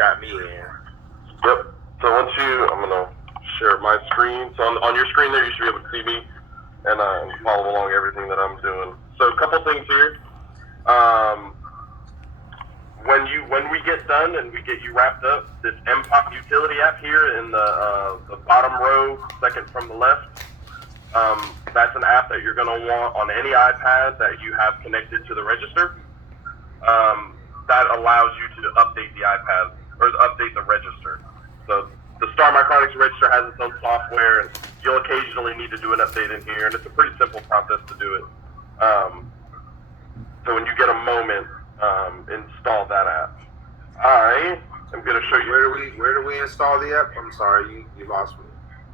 got me in. Yep. So once I'm gonna share my screen. So on your screen there, you should be able to see me and follow along everything that I'm doing. So a couple things here. When we get done and we get you wrapped up, this MPOP utility app here in the bottom row, second from the left, that's an app that you're going to want on any iPad that you have connected to the register. That allows you to update the iPad or update the register. So the Star Micronics register has its own software, and you'll occasionally need to do an update in here, and it's a pretty simple process to do it. So when you get a moment, install that app. I am going to show you. Where do we install the app? I'm sorry, you lost me.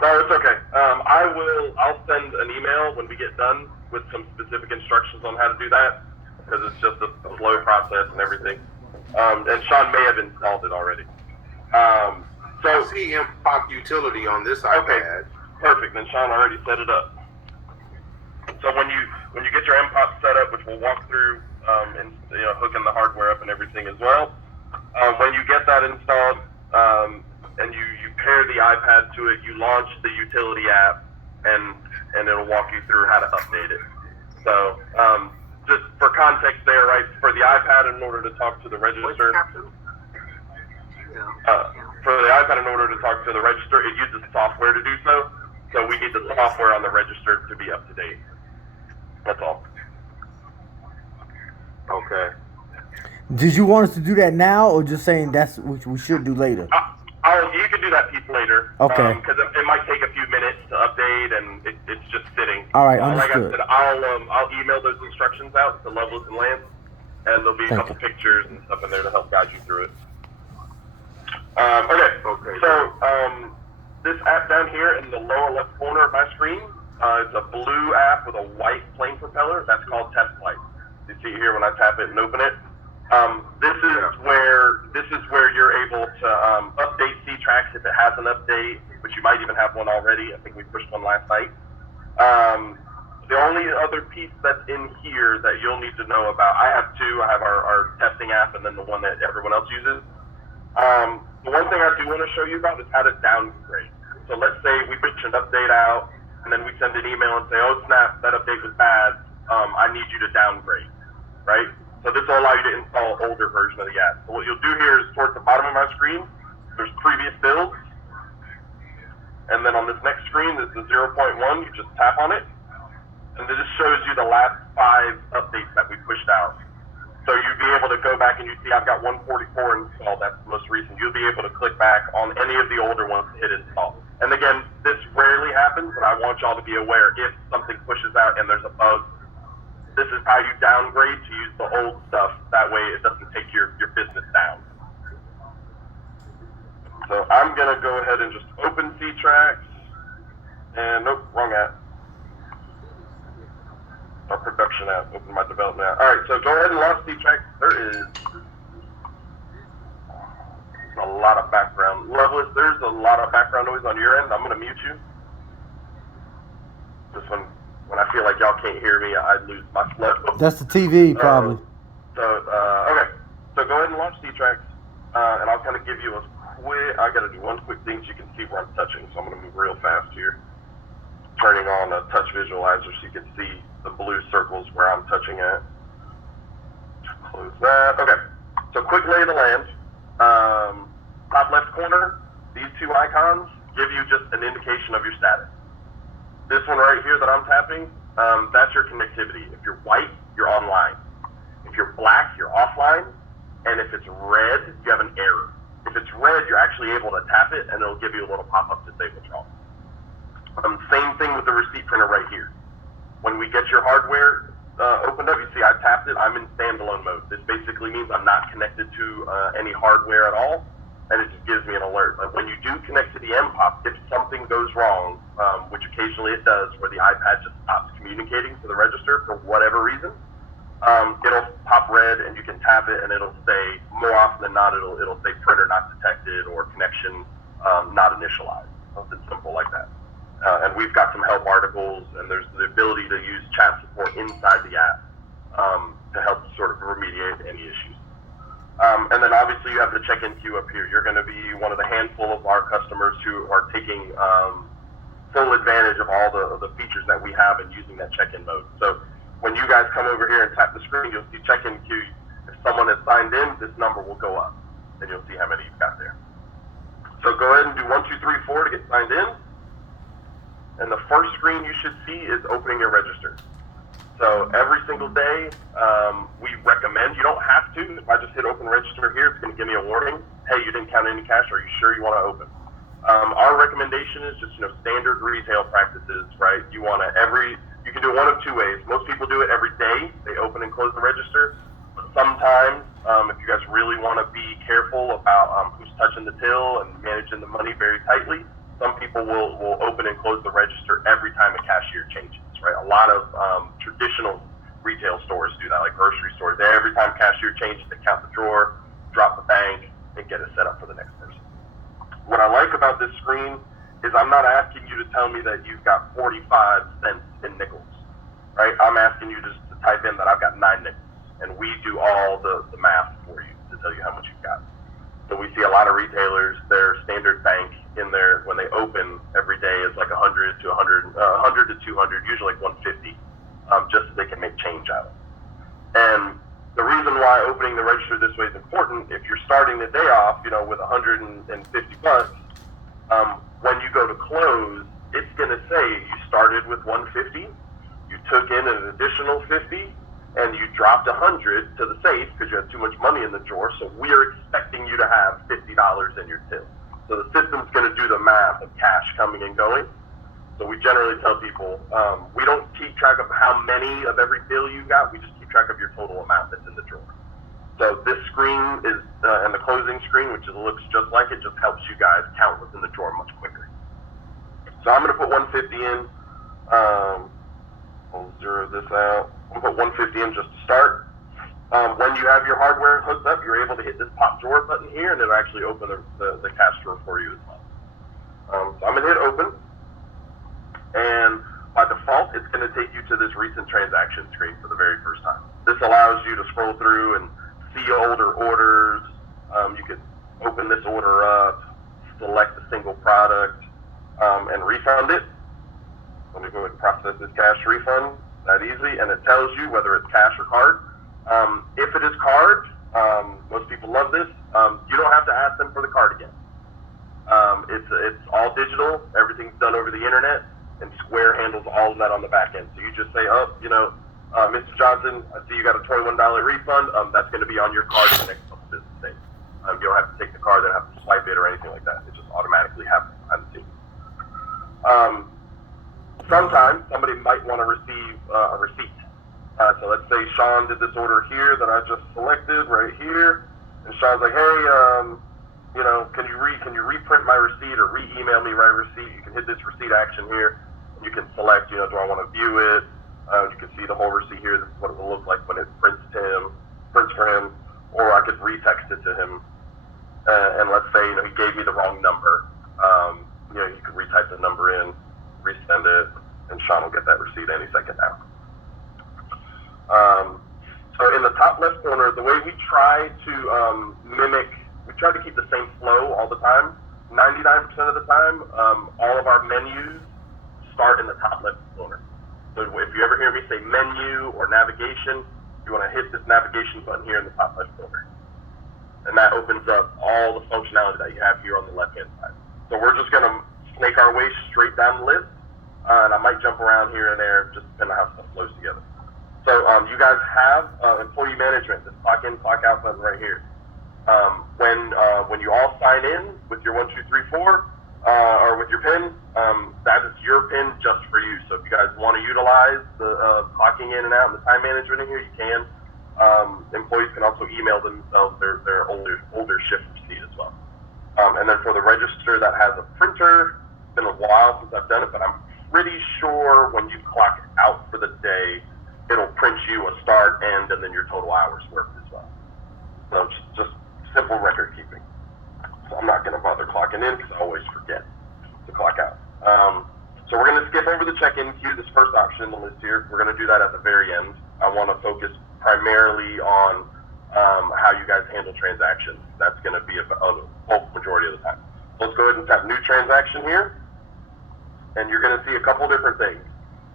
No, it's okay. I'll send an email when we get done with some specific instructions on how to do that, because it's just a slow process and everything. And Sean may have installed it already. So I see MPOP utility on this iPad. Okay, perfect. Then Sean already set it up. So when you get your MPOP set up, which we'll walk through, and hooking the hardware up and everything as well. When you get that installed, and you pair the iPad to it, you launch the utility app, and it'll walk you through how to update it. So just for context there, right, for the iPad in order to talk to the register, it uses software to do so. So we need the software on the register to be up to date. That's all. Okay. Did you want us to do that now, or just saying that's what we should do later? You can do that piece later. Okay. Because it might take a few minutes to update, and it's just sitting. All right, Like understood. I said, I'll email those instructions out to Loveless and Lance, and there'll be a couple pictures and stuff in there to help guide you through it. Okay. So this app down here in the lower left corner of my screen, it's a blue app with a white plane propeller. That's called Test Flight. You see it here when I tap it and open it. This is where you're able to update C-Tracks if it has an update, which you might even have one already. I think we pushed one last night. The only other piece that's in here that you'll need to know about, I have two. I have our testing app and then the one that everyone else uses. The one thing I do want to show you about is how to downgrade. So let's say we push an update out, and then we send an email and say, oh snap, that update was bad. I need you to downgrade, right? So this will allow you to install an older version of the app. So what you'll do here is towards the bottom of my screen, there's previous builds. And then on this next screen, there's the 0.1, you just tap on it. And this shows you the last 5 updates that we pushed out. So you'd be able to go back and you see I've got 144 installed, that's the most recent. You'll be able to click back on any of the older ones to hit install. And again, this rarely happens, but I want y'all to be aware if something pushes out and there's a bug, this is how you downgrade to use the old stuff. That way it doesn't take your business down. So I'm going to go ahead and just open C-Tracks. And nope, wrong app. Our production app, open my development app. All right, so go ahead and launch C-Tracks. There is a lot of background. Loveless, there's a lot of background noise on your end. I'm going to mute you. This one. When I feel like y'all can't hear me, I lose my flow. That's the TV, probably. Okay. So go ahead and launch C-Tracks, and I'll kind of give you a quick. I got to do one quick thing so you can see where I'm touching. So I'm going to move real fast here. Turning on a touch visualizer so you can see the blue circles where I'm touching at. Close that. Okay. So quick lay of the land. Top left corner. These 2 icons give you just an indication of your status. This one right here that I'm tapping, that's your connectivity. If you're white, you're online. If you're black, you're offline. And if it's red, you have an error. If it's red, you're actually able to tap it, and it'll give you a little pop-up to say what's wrong. Same thing with the receipt printer right here. When we get your hardware opened up, you see I tapped it. I'm in standalone mode. This basically means I'm not connected to any hardware at all, and it just gives me an alert. But when you do connect to the MPOP, if something goes wrong, which occasionally it does, where the iPad just stops communicating to the register for whatever reason, it'll pop red and you can tap it and it'll say, more often than not, it'll say printer not detected or connection not initialized, something simple like that. And we've got some help articles, and there's the ability to use chat support inside the app to help sort of remediate any issues. And then obviously you have the check-in queue up here. You're going to be one of the handful of our customers who are taking full advantage of all the features that we have and using that check-in mode. So when you guys come over here and tap the screen, you'll see check-in queue. If someone has signed in, this number will go up, and you'll see how many you've got there. So go ahead and do 1, 2, 3, 4 to get signed in. And the first screen you should see is opening your register. So every single day, we recommend, you don't have to. If I just hit open register here, it's going to give me a warning. Hey, you didn't count any cash. Are you sure you want to open? Our recommendation is just, standard retail practices, right? You can do it one of two ways. Most people do it every day. They open and close the register. But sometimes, if you guys really want to be careful about who's touching the till and managing the money very tightly, some people will open and close the register every time a cashier changes, right? A lot of traditional retail stores do that, like grocery stores. Every time cashier changes, they count the drawer, drop the bank, and get it set up for the next person. What I like about this screen is I'm not asking you to tell me that you've got 45 cents in nickels, right? I'm asking you just to type in that I've got 9 nickels, and we do all the math for you to tell you how much you've got. So we see a lot of retailers, their standard bank in there when they open every day is like 100 to 200, usually like 150, just so they can make change out of it. And the reason why opening the register this way is important, if you're starting the day off, with 150 bucks, when you go to close, it's going to say you started with 150, you took in an additional 50, and you dropped 100 to the safe because you had too much money in the drawer. So we are expecting you to have $50 in your till. So the system's going to do the math of cash coming and going. So we generally tell people, we don't keep track of how many of every bill you got. We just keep track of your total amount that's in the drawer. So this screen is, and the closing screen, which looks just like it, just helps you guys count what's in the drawer much quicker. So I'm going to put 150 in. We'll zero this out. We'll put 150 in just to start. When you have your hardware hooked up, you're able to hit this pop drawer button here, and it'll actually open the cash drawer for you as well. So I'm going to hit open. And by default, it's going to take you to this recent transaction screen for the very first time. This allows you to scroll through and see older orders. You could open this order up, select a single product, and refund it. Let me go ahead and process this cash refund. That easy, and it tells you whether it's cash or card. If it is card, most people love this. You don't have to ask them for the card again. It's all digital. Everything's done over the internet. And Square handles all of that on the back end. So you just say, Mr. Johnson, I see you got a $21 refund. That's going to be on your card for the next couple business days. You don't have to take the card, then have to swipe it or anything like that. It just automatically happens behind the scenes. Sometimes somebody might want to receive a receipt. So let's say Sean did this order here that I just selected right here, and Sean's like, hey, can you reprint my receipt or re-email me my receipt? You can hit this receipt action here. You can select, do I want to view it? You can see the whole receipt here. This is what it will look like when it prints for him. Or I could retext it to him. And let's say, he gave me the wrong number. You could retype the number in, resend it, and Sean will get that receipt any second now. So in the top left corner, the way we try to we try to keep the same flow all the time. 99% of the time, all of our menus start in the top left corner. So if you ever hear me say menu or navigation, you want to hit this navigation button here in the top left corner. And that opens up all the functionality that you have here on the left-hand side. So we're just going to snake our way straight down the list. And I might jump around here and there, just depending on how stuff flows together. So you guys have employee management, this clock in, clock out button right here. When you all sign in with your 1, 2, 3, 4, or with your PIN, that is your PIN just for you. So if you guys want to utilize the clocking in and out and the time management in here, you can. Employees can also email themselves their older shift receipt as well. And then for the register that has a printer, it's been a while since I've done it, but I'm pretty sure when you clock out for the day, it'll print you a start, end, and then your total hours worked as well. So just simple record keeping. So I'm not going to bother clocking in because I always forget to clock out. So we're going to skip over the check-in queue, this first option in the list here. We're going to do that at the very end. I want to focus primarily on how you guys handle transactions. That's going to be a bulk majority of the time. So let's go ahead and tap new transaction here, and you're going to see a couple different things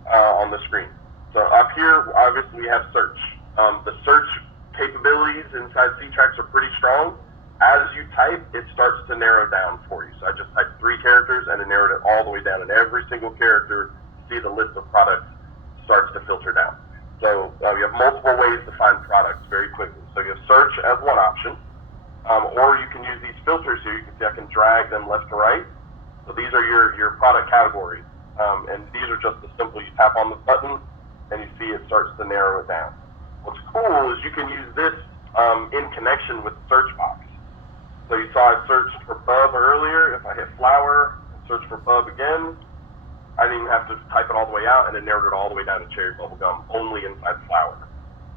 on the screen. So up here, obviously we have search. The search capabilities inside C-Tracks are pretty strong. As you type, it starts to narrow down for you. So I just typed 3 characters and it narrowed it all the way down. And every single character, see the list of products starts to filter down. So you have multiple ways to find products very quickly. So you have search as one option, or you can use these filters here. You can see I can drag them left to right. So these are your product categories. And these are just as simple. You tap on the button and you see it starts to narrow it down. What's cool is you can use this in connection with the search box. So you saw I searched for bub earlier. If I hit flower and search for bub again, I didn't even have to type it all the way out, and it narrowed it all the way down to cherry bubble gum, only inside flower.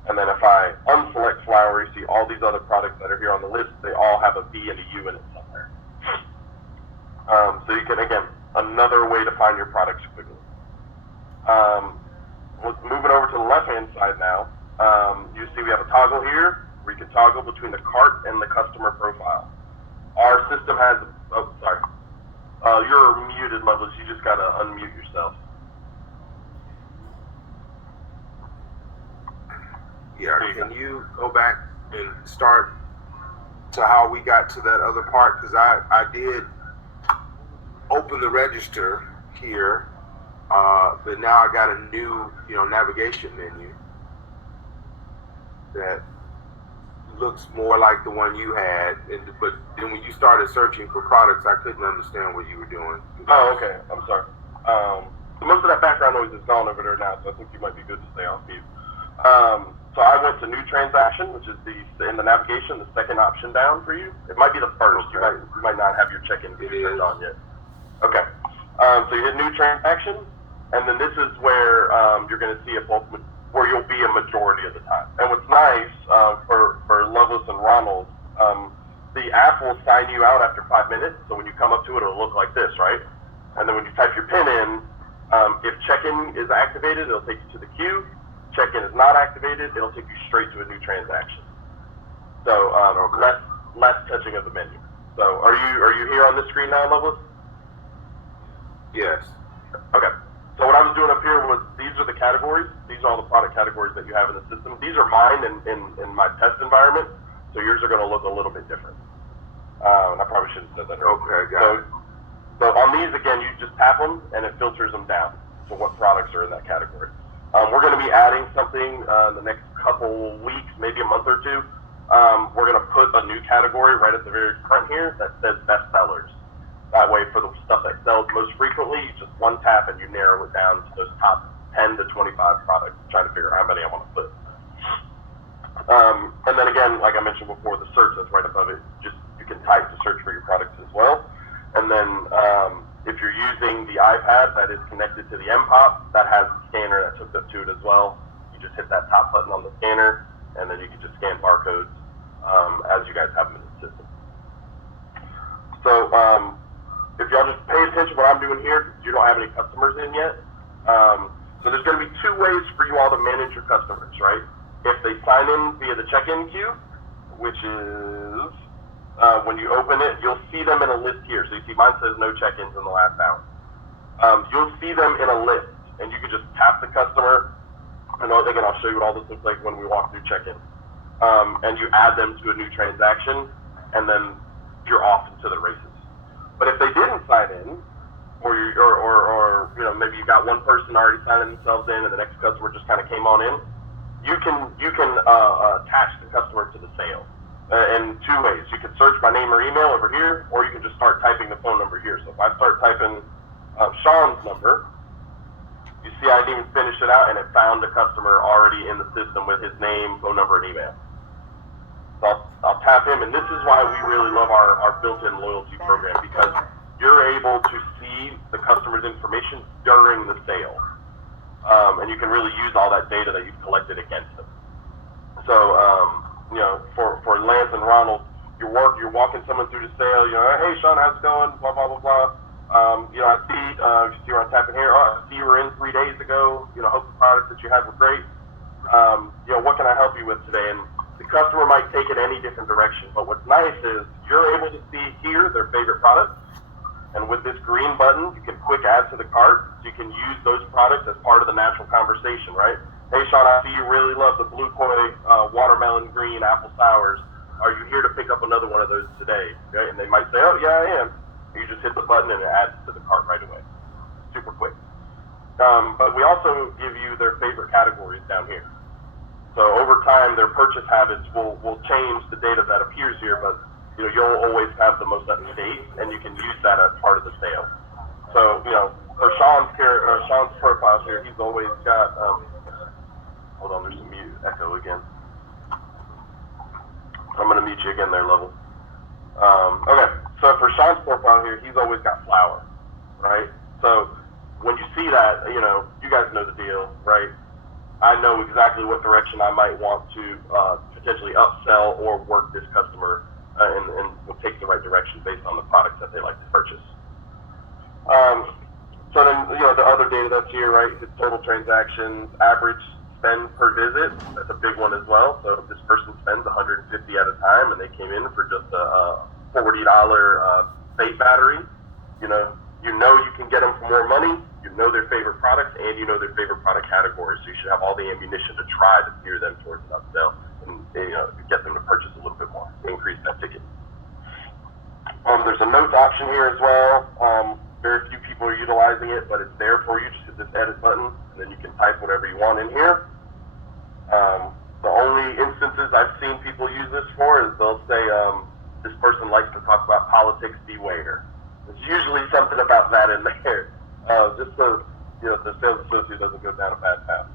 And then if I unselect flower, you see all these other products that are here on the list. They all have a B and a U in it somewhere. So you can, again, another way to find your products quickly. Moving over to the left-hand side now, you see we have a toggle here where you can toggle between the cart and the customer profile. Our system has, oh, sorry. You're muted, Lovelace. You just got to unmute yourself. Yeah, can you go back and start to how we got to that other part? Because I did open the register here, but now I got a new, navigation menu that looks more like the one you had, but then when you started searching for products, I couldn't understand what you were doing. Oh, okay. I'm sorry. So most of that background noise is gone over there now, so I think you might be good to stay on mute. So I went to new transaction, which is in the navigation, the second option down for you. It might be the first. Okay. You might not have your check-in turned on yet. Okay. So you hit new transaction, and then this is where you're going to see where you'll be a majority of the time. And what's nice for Lovelace and Ronald, the app will sign you out after 5 minutes. So when you come up to it, it'll look like this, right? And then when you type your PIN in, if check-in is activated, it'll take you to the queue. Check-in is not activated, it'll take you straight to a new transaction. So less touching of the menu. So are you here on this screen now, Lovelace? Yes. Okay. So what I was doing up here was, these are the categories. These are all the product categories that you have in the system. These are mine in my test environment, so yours are going to look a little bit different. And I probably should have said that earlier. Okay, got it. So on these, again, you just tap them, and it filters them down to what products are in that category. We're going to be adding something in the next couple weeks, maybe a month or two. We're going to put a new category right at the very front here that says best sellers. That way, for the stuff that sells most frequently, you just one tap and you narrow it down to those top 10 to 25 products, trying to figure out how many I want to put. And then again, like I mentioned before, the search that's right above it, just you can type to search for your products as well. And then if you're using the iPad that is connected to the MPOP, that has a scanner that's hooked up to it as well. You just hit that top button on the scanner, and then you can just scan barcodes as you guys have them in the system. So if y'all just pay attention to what I'm doing here, you don't have any customers in yet. So there's going to be 2 ways for you all to manage your customers, right? If they sign in via the check-in queue, which is when you open it, you'll see them in a list here. So you see mine says no check-ins in the last hour. You'll see them in a list, and you can just tap the customer. And again, I'll show you what all this looks like when we walk through check-in. And you add them to a new transaction, and then you're off into the races. But if they didn't sign in, or maybe you got one person already signing themselves in, and the next customer just kind of came on in, you can attach the customer to the sale in 2 ways. You can search by name or email over here, or you can just start typing the phone number here. So if I start typing Sean's number, you see I didn't even finish it out, and it found a customer already in the system with his name, phone number, and email. So I'll tap him, and this is why we really love our built-in loyalty program, because you're able to see the customer's information during the sale, and you can really use all that data that you've collected against them. So, for Lance and Ronald, you're walking someone through the sale, hey Sean, how's it going? Blah blah blah blah. I see you see where I'm tapping here. Oh, I see you were in 3 days ago. Hope the products that you had were great. What can I help you with today? And The customer might take it any different direction, but what's nice is you're able to see here their favorite products. And with this green button, you can quick add to the cart. So you can use those products as part of the natural conversation, right? Hey, Sean, I see you really love the Blue Koi watermelon green apple sours. Are you here to pick up another one of those today? Okay? And they might say, oh, yeah, I am. And you just hit the button and it adds to the cart right away. Super quick. But we also give you their favorite categories down here. So over time, their purchase habits will change the data that appears here, but you'll always have the most up to date, and you can use that as part of the sale. So for Sean's profile here, he's always got. Hold on, there's some echo again. I'm gonna mute you again there, Level. Okay, so for Sean's profile here, he's always got flour, right? So when you see that, you guys know the deal, right? I know exactly what direction I might want to potentially upsell or work this customer and will take the right direction based on the products that they like to purchase. So then, the other data that's here, right, is total transactions, average spend per visit. That's a big one as well. So if this person spends 150 at a time and they came in for just a $40 vape battery, you can get them for more money, their favorite products, and their favorite product categories. So you should have all the ammunition to try to steer them towards an upsell and get them to purchase a little bit more, increase that ticket. There's a notes option here as well. Very few people are utilizing it, but it's there for you. Just hit this edit button, and then you can type whatever you want in here. The only instances I've seen people use this for is they'll say, this person likes to talk about politics, beware. There's usually something about that in there, just so the sales associate doesn't go down a bad path.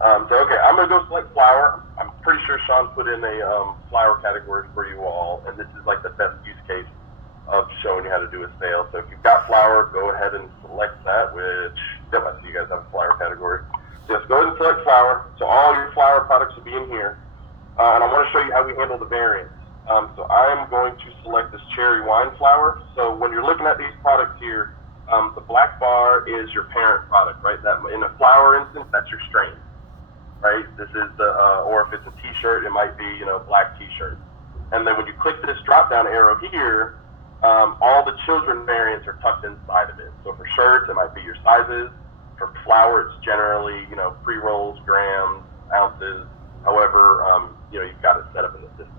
Okay, I'm going to go select flour. I'm pretty sure Sean put in a flour category for you all, and this is like the best use case of showing you how to do a sale. So if you've got flour, go ahead and select that, which, yep, I see you guys have a flour category. So just go ahead and select flour. So all your flour products will be in here. And I want to show you how we handle the variants. So I'm going to select this cherry wine flour. So when you're looking at these products here, the black bar is your parent product, right? That in a flour instance, that's your strain, right? This is the, or if it's a t-shirt, it might be, black t-shirt. And then when you click this drop-down arrow here, all the children variants are tucked inside of it. So for shirts, it might be your sizes. For flour, it's generally, pre-rolls, grams, ounces, however, you've got it set up in the system.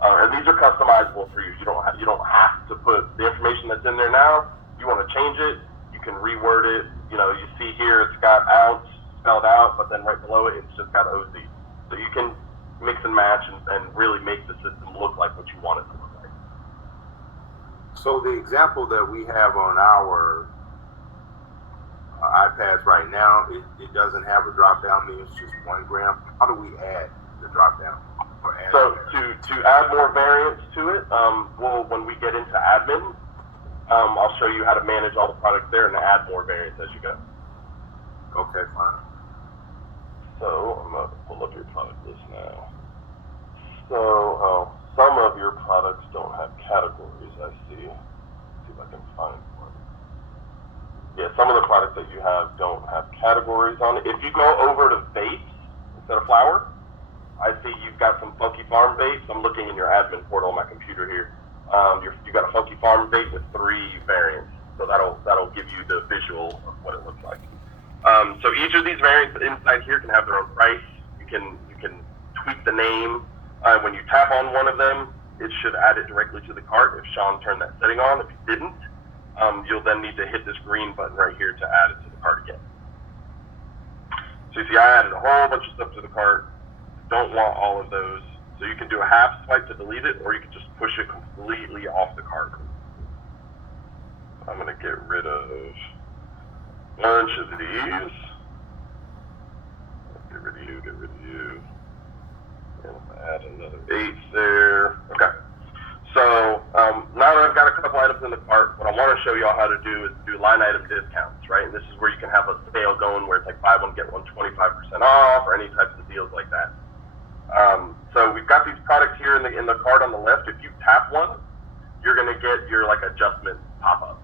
And these are customizable for you. You don't have to put the information that's in there now. You want to change it, you can reword it. You see here it's got ounce spelled out, but then right below it, it's just got OZ. So you can mix and match and really make the system look like what you want it to look like. So the example that we have on our iPads right now, it doesn't have a drop-down menu. It's just 1 gram. How do we add the drop-down? So to add more variants to it, when we get into admin, I'll show you how to manage all the products there and add more variants as you go. Okay, fine. So I'm going to pull up your product list now. So some of your products don't have categories, I see. Let's see if I can find one. Yeah, some of the products that you have don't have categories on it. If you go over to vapes instead of flour, I see you've got some Funky Farm vapes. I'm looking in your admin portal on my computer here. You've got a Funky Farm vape with 3 variants, so that'll give you the visual of what it looks like. So each of these variants inside here can have their own price. You can tweak the name. When you tap on one of them, it should add it directly to the cart. If Sean turned that setting on, if he didn't, you'll then need to hit this green button right here to add it to the cart again. So you see, I added a whole bunch of stuff to the cart. Don't want all of those. So you can do a half swipe to delete it, or you can just push it completely off the cart. I'm going to get rid of a bunch of these. Get rid of you. And add another 8 there. Okay. So now that I've got a couple items in the cart, what I want to show you all how to do is do line item discounts, right? And this is where you can have a sale going where it's like buy one, get one 25% off, or any types of deals like that. So we've got these products here in the cart on the left. If you tap one, you're going to get your adjustment pop up.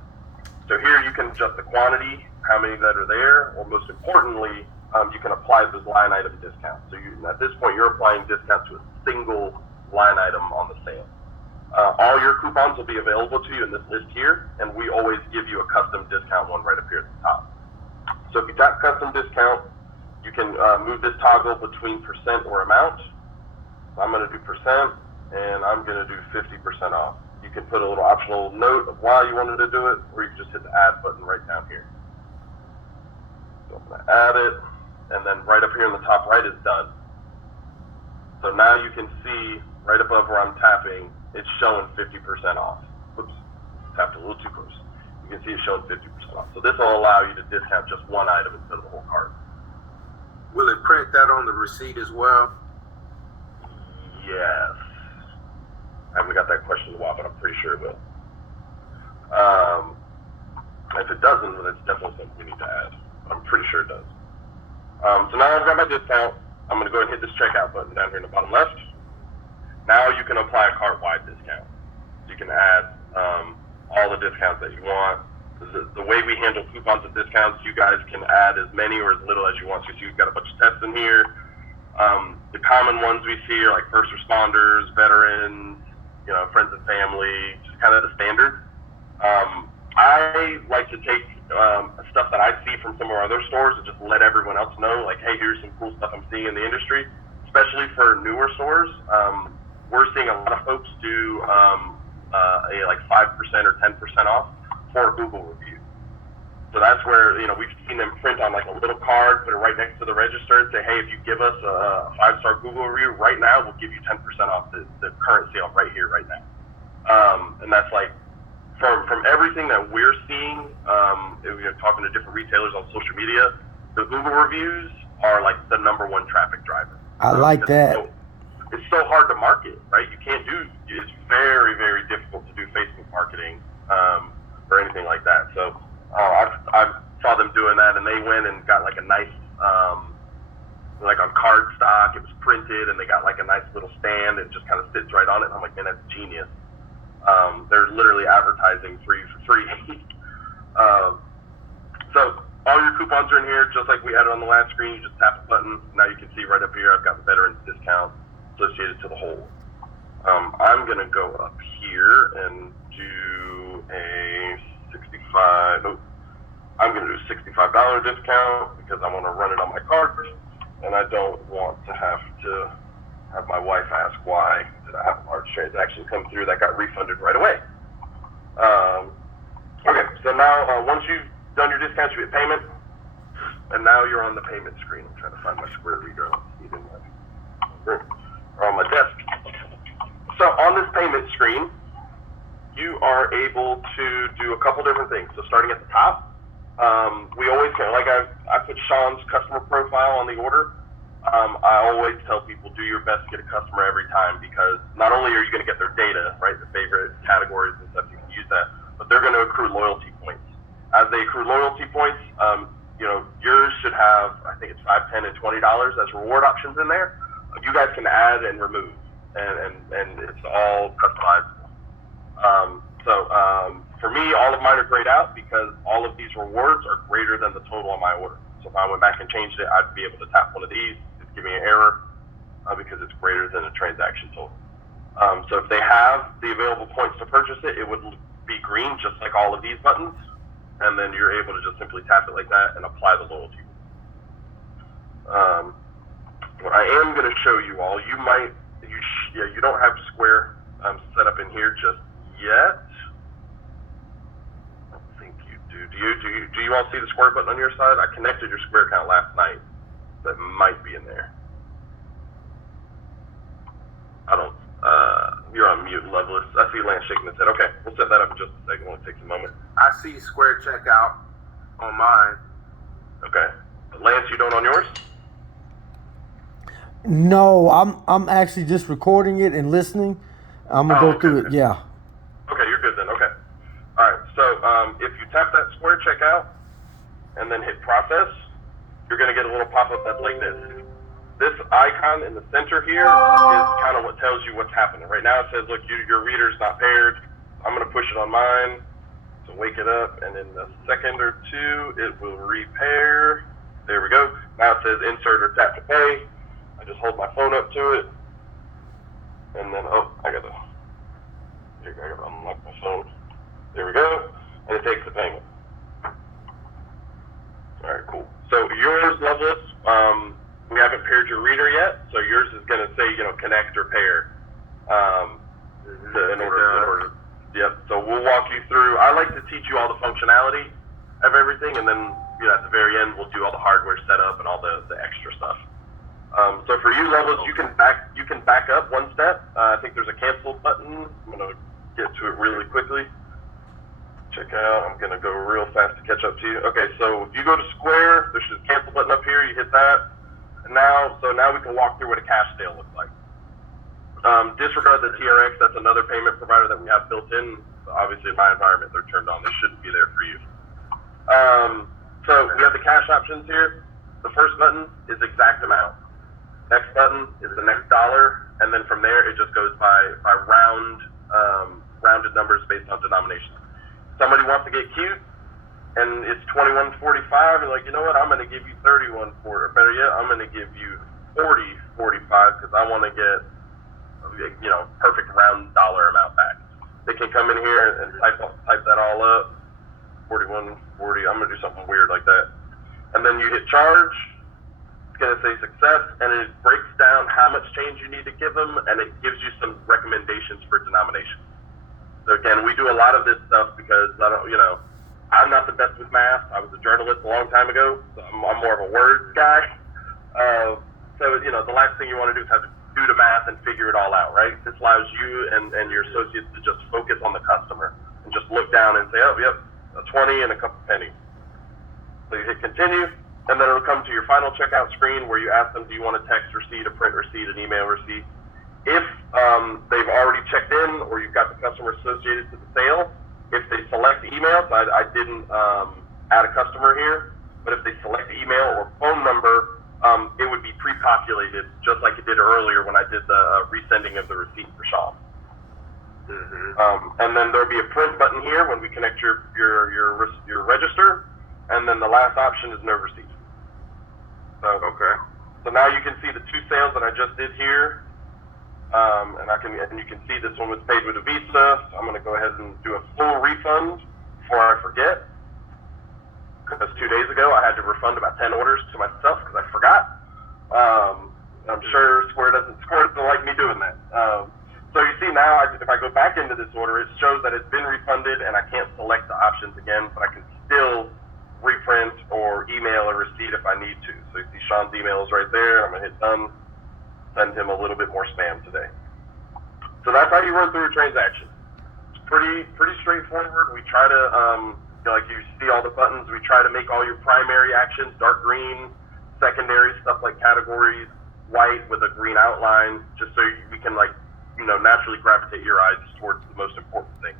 So here you can adjust the quantity, how many that are there, or most importantly, you can apply those line item discounts. So at this point, you're applying discount to a single line item on the sale. All your coupons will be available to you in this list here, and we always give you a custom discount one right up here at the top. So if you tap custom discount, you can move this toggle between percent or amount. I'm going to do percent, and I'm going to do 50% off. You can put a little optional note of why you wanted to do it, or you can just hit the add button right down here. So I'm going to add it, and then right up here in the top right is done. So now you can see right above where I'm tapping, it's showing 50% off. Oops, tapped a little too close. You can see it's showing 50% off. So this will allow you to discount just one item instead of the whole cart. Will it print that on the receipt as well? Yes. I haven't got that question in a while, but I'm pretty sure it will. If it doesn't, then it's definitely something we need to add. I'm pretty sure it does. So now I've got my discount. I'm going to go ahead and hit this checkout button down here in the bottom left. Now you can apply a cart-wide discount. You can add all the discounts that you want. The way we handle coupons and discounts, you guys can add as many or as little as you want to. So you've got a bunch of tests in here. The common ones we see are like first responders, veterans, friends and family, just kind of the standard. I like to take stuff that I see from some of our other stores and just let everyone else know, like, hey, here's some cool stuff I'm seeing in the industry, especially for newer stores. We're seeing a lot of folks do a like 5% or 10% off for a Google review. So that's where, we've seen them print on like a little card, put it right next to the register and say, hey, if you give us a 5-star Google review right now, we'll give you 10% off the current sale right here, right now. And that's like, from everything that we're seeing, talking to different retailers on social media, the Google reviews are like the #1 traffic driver. I like that. It's so hard to market, right? It's very, very difficult to do Facebook marketing or anything like that. So I saw them doing that, and they went and got like a nice, like on card stock, it was printed, and they got like a nice little stand, and it just kind of sits right on it. And I'm like, man, that's genius. They're literally advertising for free. So all your coupons are in here, just like we had it on the last screen. You just tap a button. Now you can see right up here, I've got the veterans discount associated to the whole. I'm going to go up here and do a I'm going to do a $65 discount because I want to run it on my card, and I don't want to have my wife ask why did I have a large transaction come through that got refunded right away. Okay, so now once you've done your discounts, you hit payment, and now you're on the payment screen. I'm trying to find my square reader. Let's see it in my room or on my desk. So on this payment screen, you are able to do a couple different things. So starting at the top, we always I put Sean's customer profile on the order. I always tell people, do your best to get a customer every time, because not only are you going to get their data, right, the favorite categories and stuff, you can use that, but they're going to accrue loyalty points. As they accrue loyalty points, yours should have, I think it's $5, $10, and $20 as reward options in there. You guys can add and remove, and it's all customizable. For me, all of mine are grayed out because all of these rewards are greater than the total on my order. So if I went back and changed it, I'd be able to tap one of these. It's giving me an error because it's greater than the transaction total. So if they have the available points to purchase it, it would be green, just like all of these buttons. And then you're able to just simply tap it like that and apply the loyalty. What I am going to show you all, you don't have Square set up in here just yet. I don't think you do. Do you all see the Square button on your side? I connected your Square account last night. That might be in there. I don't. You're on mute, Loveless. I see Lance shaking his head. Okay, we'll set that up in just a second. It only takes a moment. I see Square checkout on mine. Okay. Lance, you don't on yours? No, I'm actually just recording it and listening. I'm gonna go through it. Yeah. Okay, you're good then. Okay. All right. So if you tap that Square checkout and then hit process, you're gonna get a little pop-up that's like this. This icon in the center here is kind of what tells you what's happening. Right now it says, look, your reader's not paired. I'm gonna push it on mine to wake it up, and in a second or two it will repair. There we go. Now it says insert or tap to pay. I just hold my phone up to it, and then I gotta unlock my phone. There we go, and it takes the payment. All right, cool. So yours, Loveless, we haven't paired your reader yet, so yours is gonna say connect or pair. In order. Yep. So we'll walk you through. I like to teach you all the functionality of everything, and then at the very end we'll do all the hardware setup and all the extra stuff. So for you, Loveless, you can back up one step. I think there's a cancel button. I'm gonna get to it really quickly. Check out. I'm gonna go real fast to catch up to you. Okay, so if you go to Square, there's a cancel button up here. You hit that, and now we can walk through what a cash sale looks like. Disregard the TRX. That's another payment provider that we have built in. So obviously, in my environment, they're turned on. They shouldn't be there for you. So we have the cash options here. The first button is exact amount. Next button is the next dollar, and then from there it just goes by rounded numbers based on denomination. Somebody wants to get cute, and it's 21.45. You're like, you know what? I'm going to give you 31.40. Or better yet, I'm going to give you 40.45 because I want to get perfect round dollar amount back. They can come in here and type that all up. 41.40. I'm going to do something weird like that, and then you hit charge. It's going to say success, and it breaks down how much change you need to give them, and it gives you some recommendations for denomination. So again, we do a lot of this stuff because I'm not the best with math. I was a journalist a long time ago, so I'm more of a words guy. So the last thing you want to do is have to do the math and figure it all out, right? This allows you and your associates to just focus on the customer and just look down and say, oh, yep, a 20 and a couple pennies. So you hit continue, and then it'll come to your final checkout screen where you ask them, do you want a text receipt, a print receipt, an email receipt? If they've already checked in or you've got the customer associated to the sale, if they select email, so I didn't add a customer here, but if they select email or phone number, it would be pre-populated just like it did earlier when I did the resending of the receipt for Sean. And then there'll be a print button here when we connect your register, and then the last option is no receipt. So, okay. So now you can see the two sales that I just did here. And you can see this one was paid with a Visa. So I'm going to go ahead and do a full refund before I forget. Because 2 days ago I had to refund about 10 orders to myself because I forgot. I'm sure Square doesn't like me doing that. So you see now, if I go back into this order, it shows that it's been refunded and I can't select the options again, but I can still reprint or email a receipt if I need to. So you see Sean's email is right there. I'm going to hit done. Send him a little bit more spam today. So that's how you run through a transaction. It's pretty straightforward. We try to, like you see all the buttons, we try to make all your primary actions dark green, secondary stuff like categories, white with a green outline, just so we can naturally gravitate your eyes towards the most important thing.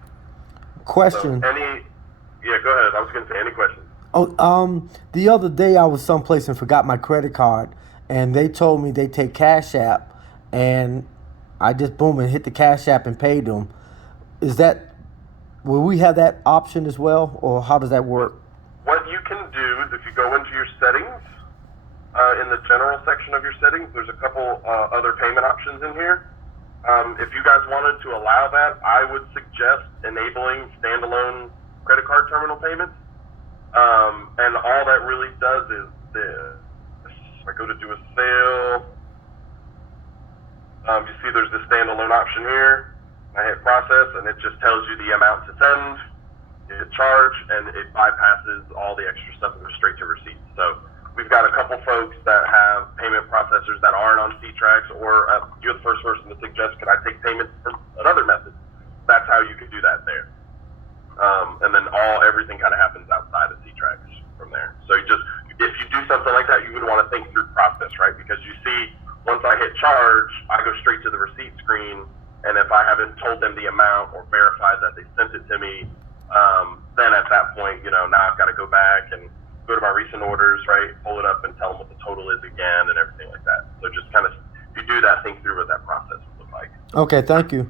Question. So go ahead. I was going to say any questions. Oh, the other day I was someplace and forgot my credit card, and they told me they take Cash App, and I just and hit the Cash App and paid them. Will we have that option as well, or how does that work? What you can do is if you go into your settings, in the general section of your settings, there's a couple other payment options in here. If you guys wanted to allow that, I would suggest enabling standalone credit card terminal payments. And all that really does is this. If I go to do a sale, you see there's the standalone option here. I hit process, and it just tells you the amount to send. You hit charge, and it bypasses all the extra stuff and goes straight to receipts. So we've got a couple folks that have payment processors that aren't on C-Trax, or you're the first person to suggest, can I take payments from another method? That's how you can do that there. And then everything kind of happens outside of C-Trax from there. So if you do something like that, you would want to think through process, right? Because you see, once I hit charge, I go straight to the receipt screen, and if I haven't told them the amount or verified that they sent it to me, then at that point, now I've got to go back and go to my recent orders, right? Pull it up and tell them what the total is again and everything like that. So just kind of, if you do that, think through what that process would look like. Okay, thank you.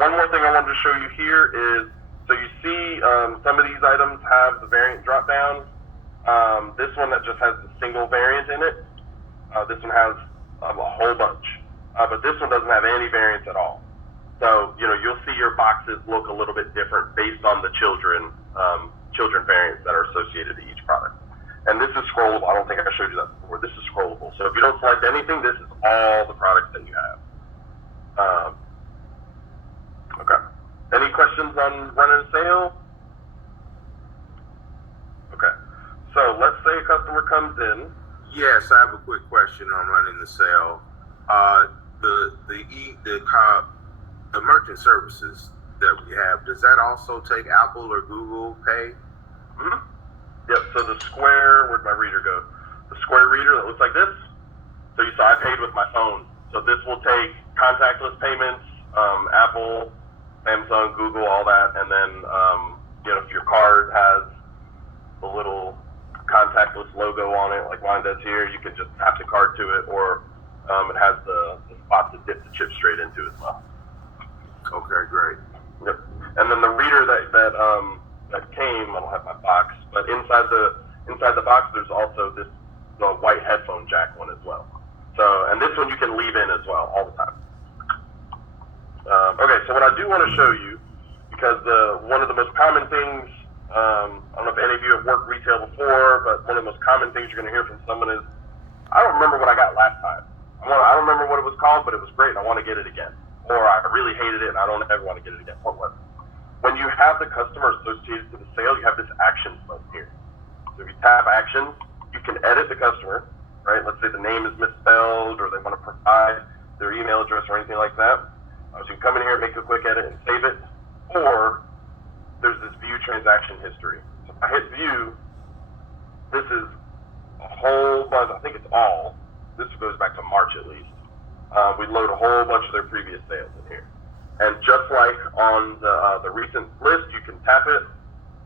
One more thing I wanted to show you here is, so you see some of these items have the variant drop down. This one that just has the single variant in it. This one has a whole bunch, but this one doesn't have any variants at all. So you'll see your boxes look a little bit different based on the children variants that are associated to each product. And this is scrollable. I don't think I showed you that before. This is scrollable. So if you don't select anything, this is all the products that you have. Okay. Any questions on running a sale? Okay. So let's say a customer comes in. Yes, I have a quick question on running the sale. The merchant services that we have, does that also take Apple or Google Pay? Mm-hmm. Yep. So the Square, where'd my reader go? The Square reader that looks like this. So you saw I paid with my phone. So this will take contactless payments, Apple, Samsung, Google, all that, and then if your card has the little contactless logo on it, like mine does here, you can just tap the card to it, or it has the spot to dip the chip straight into as well. Okay, great. Yep. And then the reader that came, I don't have my box, but inside the box there's also the white headphone jack one as well. So, and this one you can leave in as well all the time. Okay, so what I do want to show you, because one of the most common things, I don't know if any of you have worked retail before, but one of the most common things you're going to hear from someone is, I don't remember what I got last time. I don't remember what it was called, but it was great and I want to get it again. Or I really hated it and I don't ever want to get it again. What was it? When you have the customer associated to the sale, you have this action button here. So if you tap actions, you can edit the customer, right? Let's say the name is misspelled or they want to provide their email address or anything like that. So you can come in here, make a quick edit and save it. Or there's this view transaction history. So if I hit view, this is a whole bunch, I think it's all. This goes back to March at least. We load a whole bunch of their previous sales in here. And just like on the recent list, you can tap it.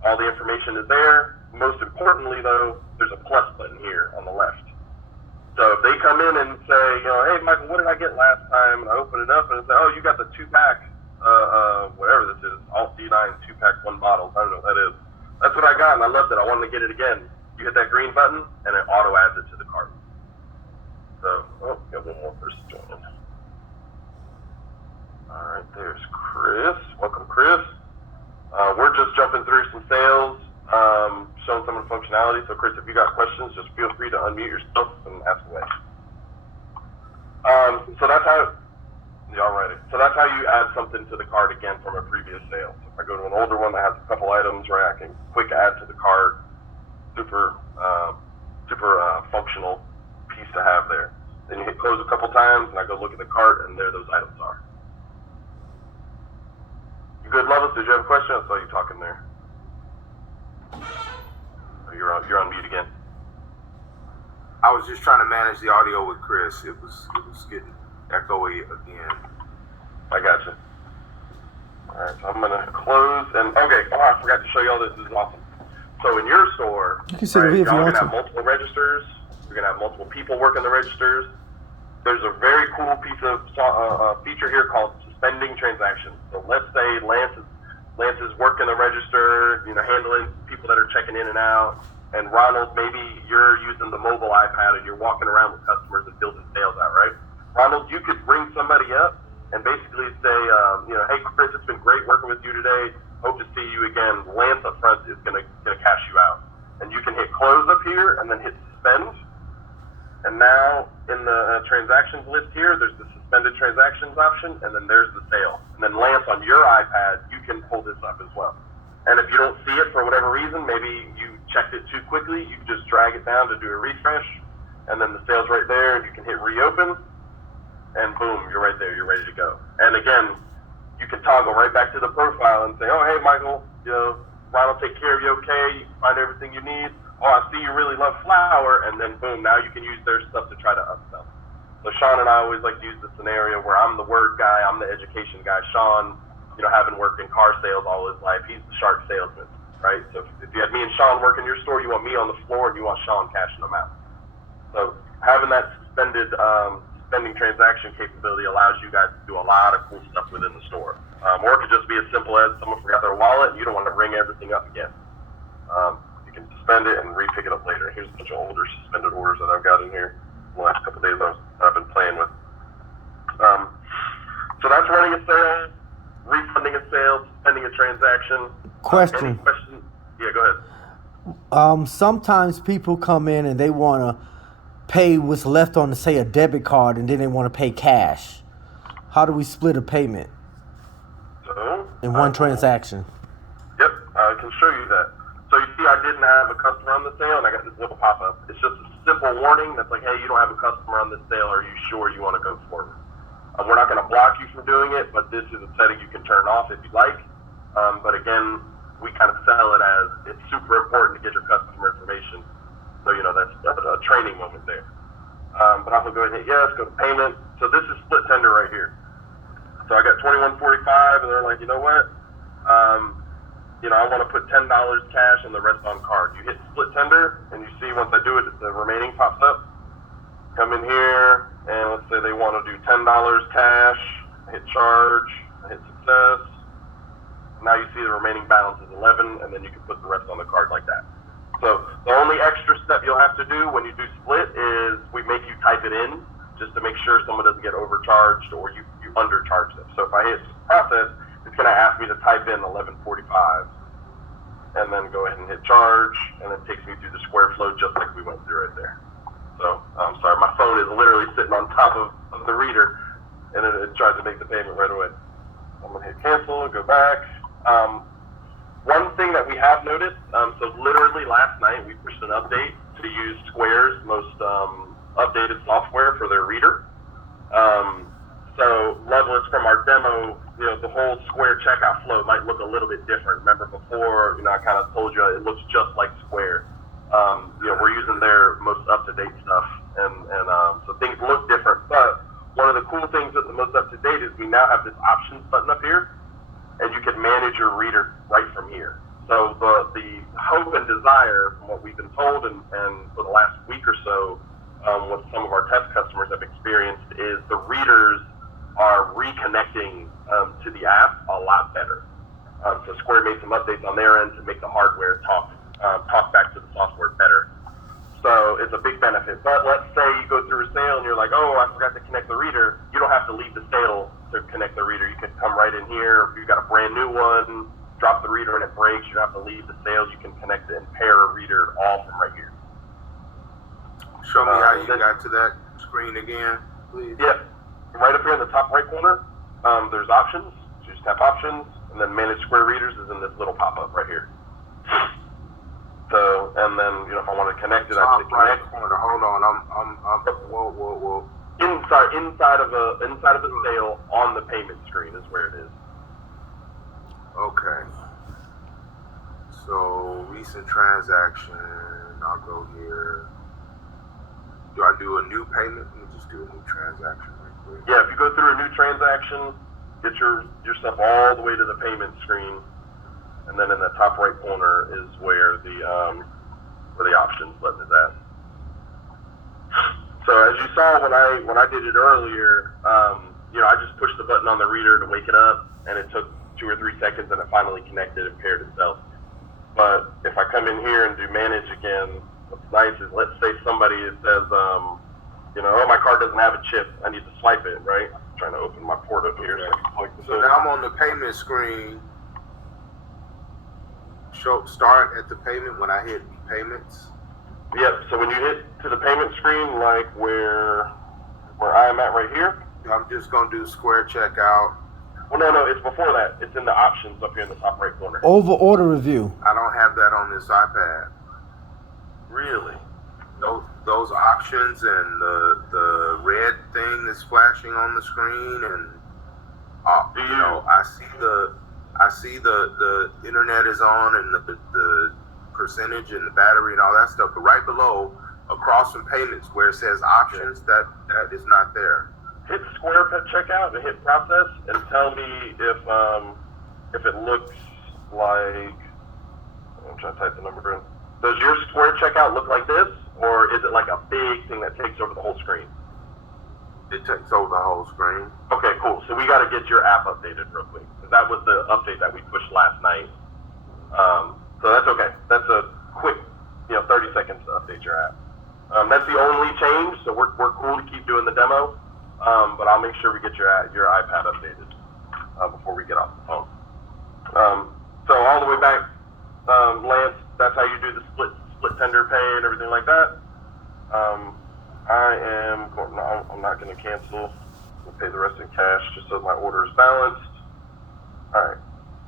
All the information is there. Most importantly, though, there's a plus button here on the left. So if they come in and say, hey, Michael, what did I get last time? And I open it up and say, oh, you got the 2-pack, whatever this is, Alt D9 2-pack, 1 bottle. I don't know what that is. That's what I got, and I loved it. I wanted to get it again. You hit that green button, and it auto adds it to the cart. So, got one more person joining. All right, there's Chris. Welcome, Chris. We're just jumping through some sales, showing some of the functionality. So, Chris, if you got questions, just feel free to unmute yourself and ask away. So that's how. Y'all ready? So that's how you add something to the cart again from a previous sale. So if I go to an older one that has a couple items, right, I can quick add to the cart. Super functional piece to have there. Then you hit close a couple times, and I go look at the cart, and there those items are. You good, Lovis? Did you have a question? I saw you talking there. Oh, you're on mute again. I was just trying to manage the audio with Chris. It was getting echoey again. I got you. All right, so I'm gonna close and okay. Oh, I forgot to show you all this. This is awesome. So in your store, you can see the video if you y'all want gonna to. have multiple registers. You're gonna have multiple people working the registers. There's a very cool piece of feature here called suspending transactions. So let's say Lance is working the register, handling people that are checking in and out. And Ronald, maybe you're using the mobile iPad and you're walking around with customers and building sales out, right? Ronald, you could bring somebody up and basically say, hey Chris, it's been great working with you today. Hope to see you again. Lance up front is gonna cash you out. And you can hit close up here and then hit suspend. And now in the transactions list here, there's the suspended transactions option, and then there's the sale. And then Lance, on your iPad, you can pull this up as well. And if you don't see it for whatever reason, maybe you checked it too quickly, you can just drag it down to do a refresh, and then the sale's right there, and you can hit reopen, and boom, you're right there, you're ready to go. And again, you can toggle right back to the profile and say, oh, hey, Michael, Ron will take care of you okay, you can find everything you need. Oh, I see you really love flour, and then boom, now you can use their stuff to try to upsell. So Sean and I always like to use the scenario where I'm the word guy, I'm the education guy. Sean, having worked in car sales all his life, he's the shark salesman, right? So if you had me and Sean working your store, you want me on the floor and you want Sean cashing them out. So having that spending transaction capability allows you guys to do a lot of cool stuff within the store. Or it could just be as simple as someone forgot their wallet and you don't want to ring everything up again. You can suspend it and re-pick it up later. Here's a bunch of older suspended orders that I've got in here. The last couple of days I've been playing with. So that's running a sale, refunding a sale, suspending a transaction. Question. Any questions? Yeah, go ahead. Sometimes people come in and they want to pay what's left on, say, a debit card, and then they want to pay cash. How do we split a payment So in one transaction? Yep, I can show you that. So you see I didn't have a customer on the sale, and I got this little pop-up. It's just a simple warning that's like, hey, you don't have a customer on this sale. Are you sure you want to go forward? We're not going to block you from doing it, but this is a setting you can turn off if you like. But again, we kind of sell it as it's super important to get your customer information. So, that's a training moment there. But I'm going to go ahead and hit yes, go to payment. So this is split tender right here. So I got $21.45, and they're like, you know what? I want to put $10 cash and the rest on card. You hit split tender, and you see once I do it, the remaining pops up. Come in here, and let's say they want to do $10 cash. I hit charge. I hit success. Now you see the remaining balance is 11, and then you can put the rest on the card like that. So the only extra step you'll have to do when you do split is we make you type it in just to make sure someone doesn't get overcharged or you undercharge them. So if I hit process, it's going to ask me to type in 1145 and then go ahead and hit charge, and it takes me through the square flow just like we went through right there. So I'm sorry, my phone is literally sitting on top of the reader, and it tries to make the payment right away. I'm going to hit cancel, go back. One thing that we have noticed, so literally last night we pushed an update to use Square's most updated software for their reader. So Loveless, from our demo, the whole Square checkout flow might look a little bit different. Remember before, I kind of told you it looks just like Square. We're using their most up-to-date stuff, and so things look different. But one of the cool things with the most up-to-date is we now have this options button up here, and you can manage your reader right from here. So the hope and desire, from what we've been told, and for the last week or so, what some of our test customers have experienced is the readers are reconnecting to the app a lot better. So Square made some updates on their end to make the hardware talk back to the software better. So it's a big benefit. But let's say you go through a sale and you're like, oh, I forgot to connect the reader. You don't have to leave the sale to connect the reader. You can come right in here. If you've got a brand new one, drop the reader and it breaks. You don't have to leave the sale. You can connect it and pair a reader all from right here. Show me how you got to that screen again, please. Yeah. Right up here in the top right corner, there's options. So you just tap options, and then manage Square readers is in this little pop-up right here. So, and then, if I want to connect it, I Top right corner. Hold on. Whoa. Inside of a sale on the payment screen is where it is. Okay. So recent transaction. I'll go here. Do I do a new payment? Let me just do a new transaction real quick. Yeah, if you go through a new transaction, get your stuff all the way to the payment screen, and then in the top right corner is where the options button is at. So as you saw when I did it earlier, I just pushed the button on the reader to wake it up, and it took 2 or 3 seconds, and it finally connected and paired itself. But if I come in here and do manage again, what's nice is, let's say somebody says, oh, my card doesn't have a chip, I need to swipe it, right? I'm trying to open my port up here. So now I'm on the payment screen. Start at the payment when I hit payments. Yep, so when you hit to the payment screen, like where I am at right here. I'm just going to do Square checkout. Well, no, it's before that. It's in the options up here in the top right corner. Over order review. I don't have that on this iPad. Really? Those options and the red thing that's flashing on the screen, and I see the internet is on and the percentage and the battery and all that stuff, but right below, across from payments where it says options, that is not there. Hit Square checkout and hit process and tell me if it looks like, I'm trying to type the number in. Does your Square checkout look like this, or is it like a big thing that takes over the whole screen? It takes over the whole screen. Okay, cool. So we got to get your app updated real quick. That was the update that we pushed last night. So that's okay. That's a quick, 30 30 seconds to update your app. That's the only change, so we're cool to keep doing the demo, but I'll make sure we get your iPad updated before we get off the phone. So all the way back, Lance, that's how you do the split tender pay and everything like that. I'm not going to cancel. I'll pay the rest in cash just so my order is balanced. All right,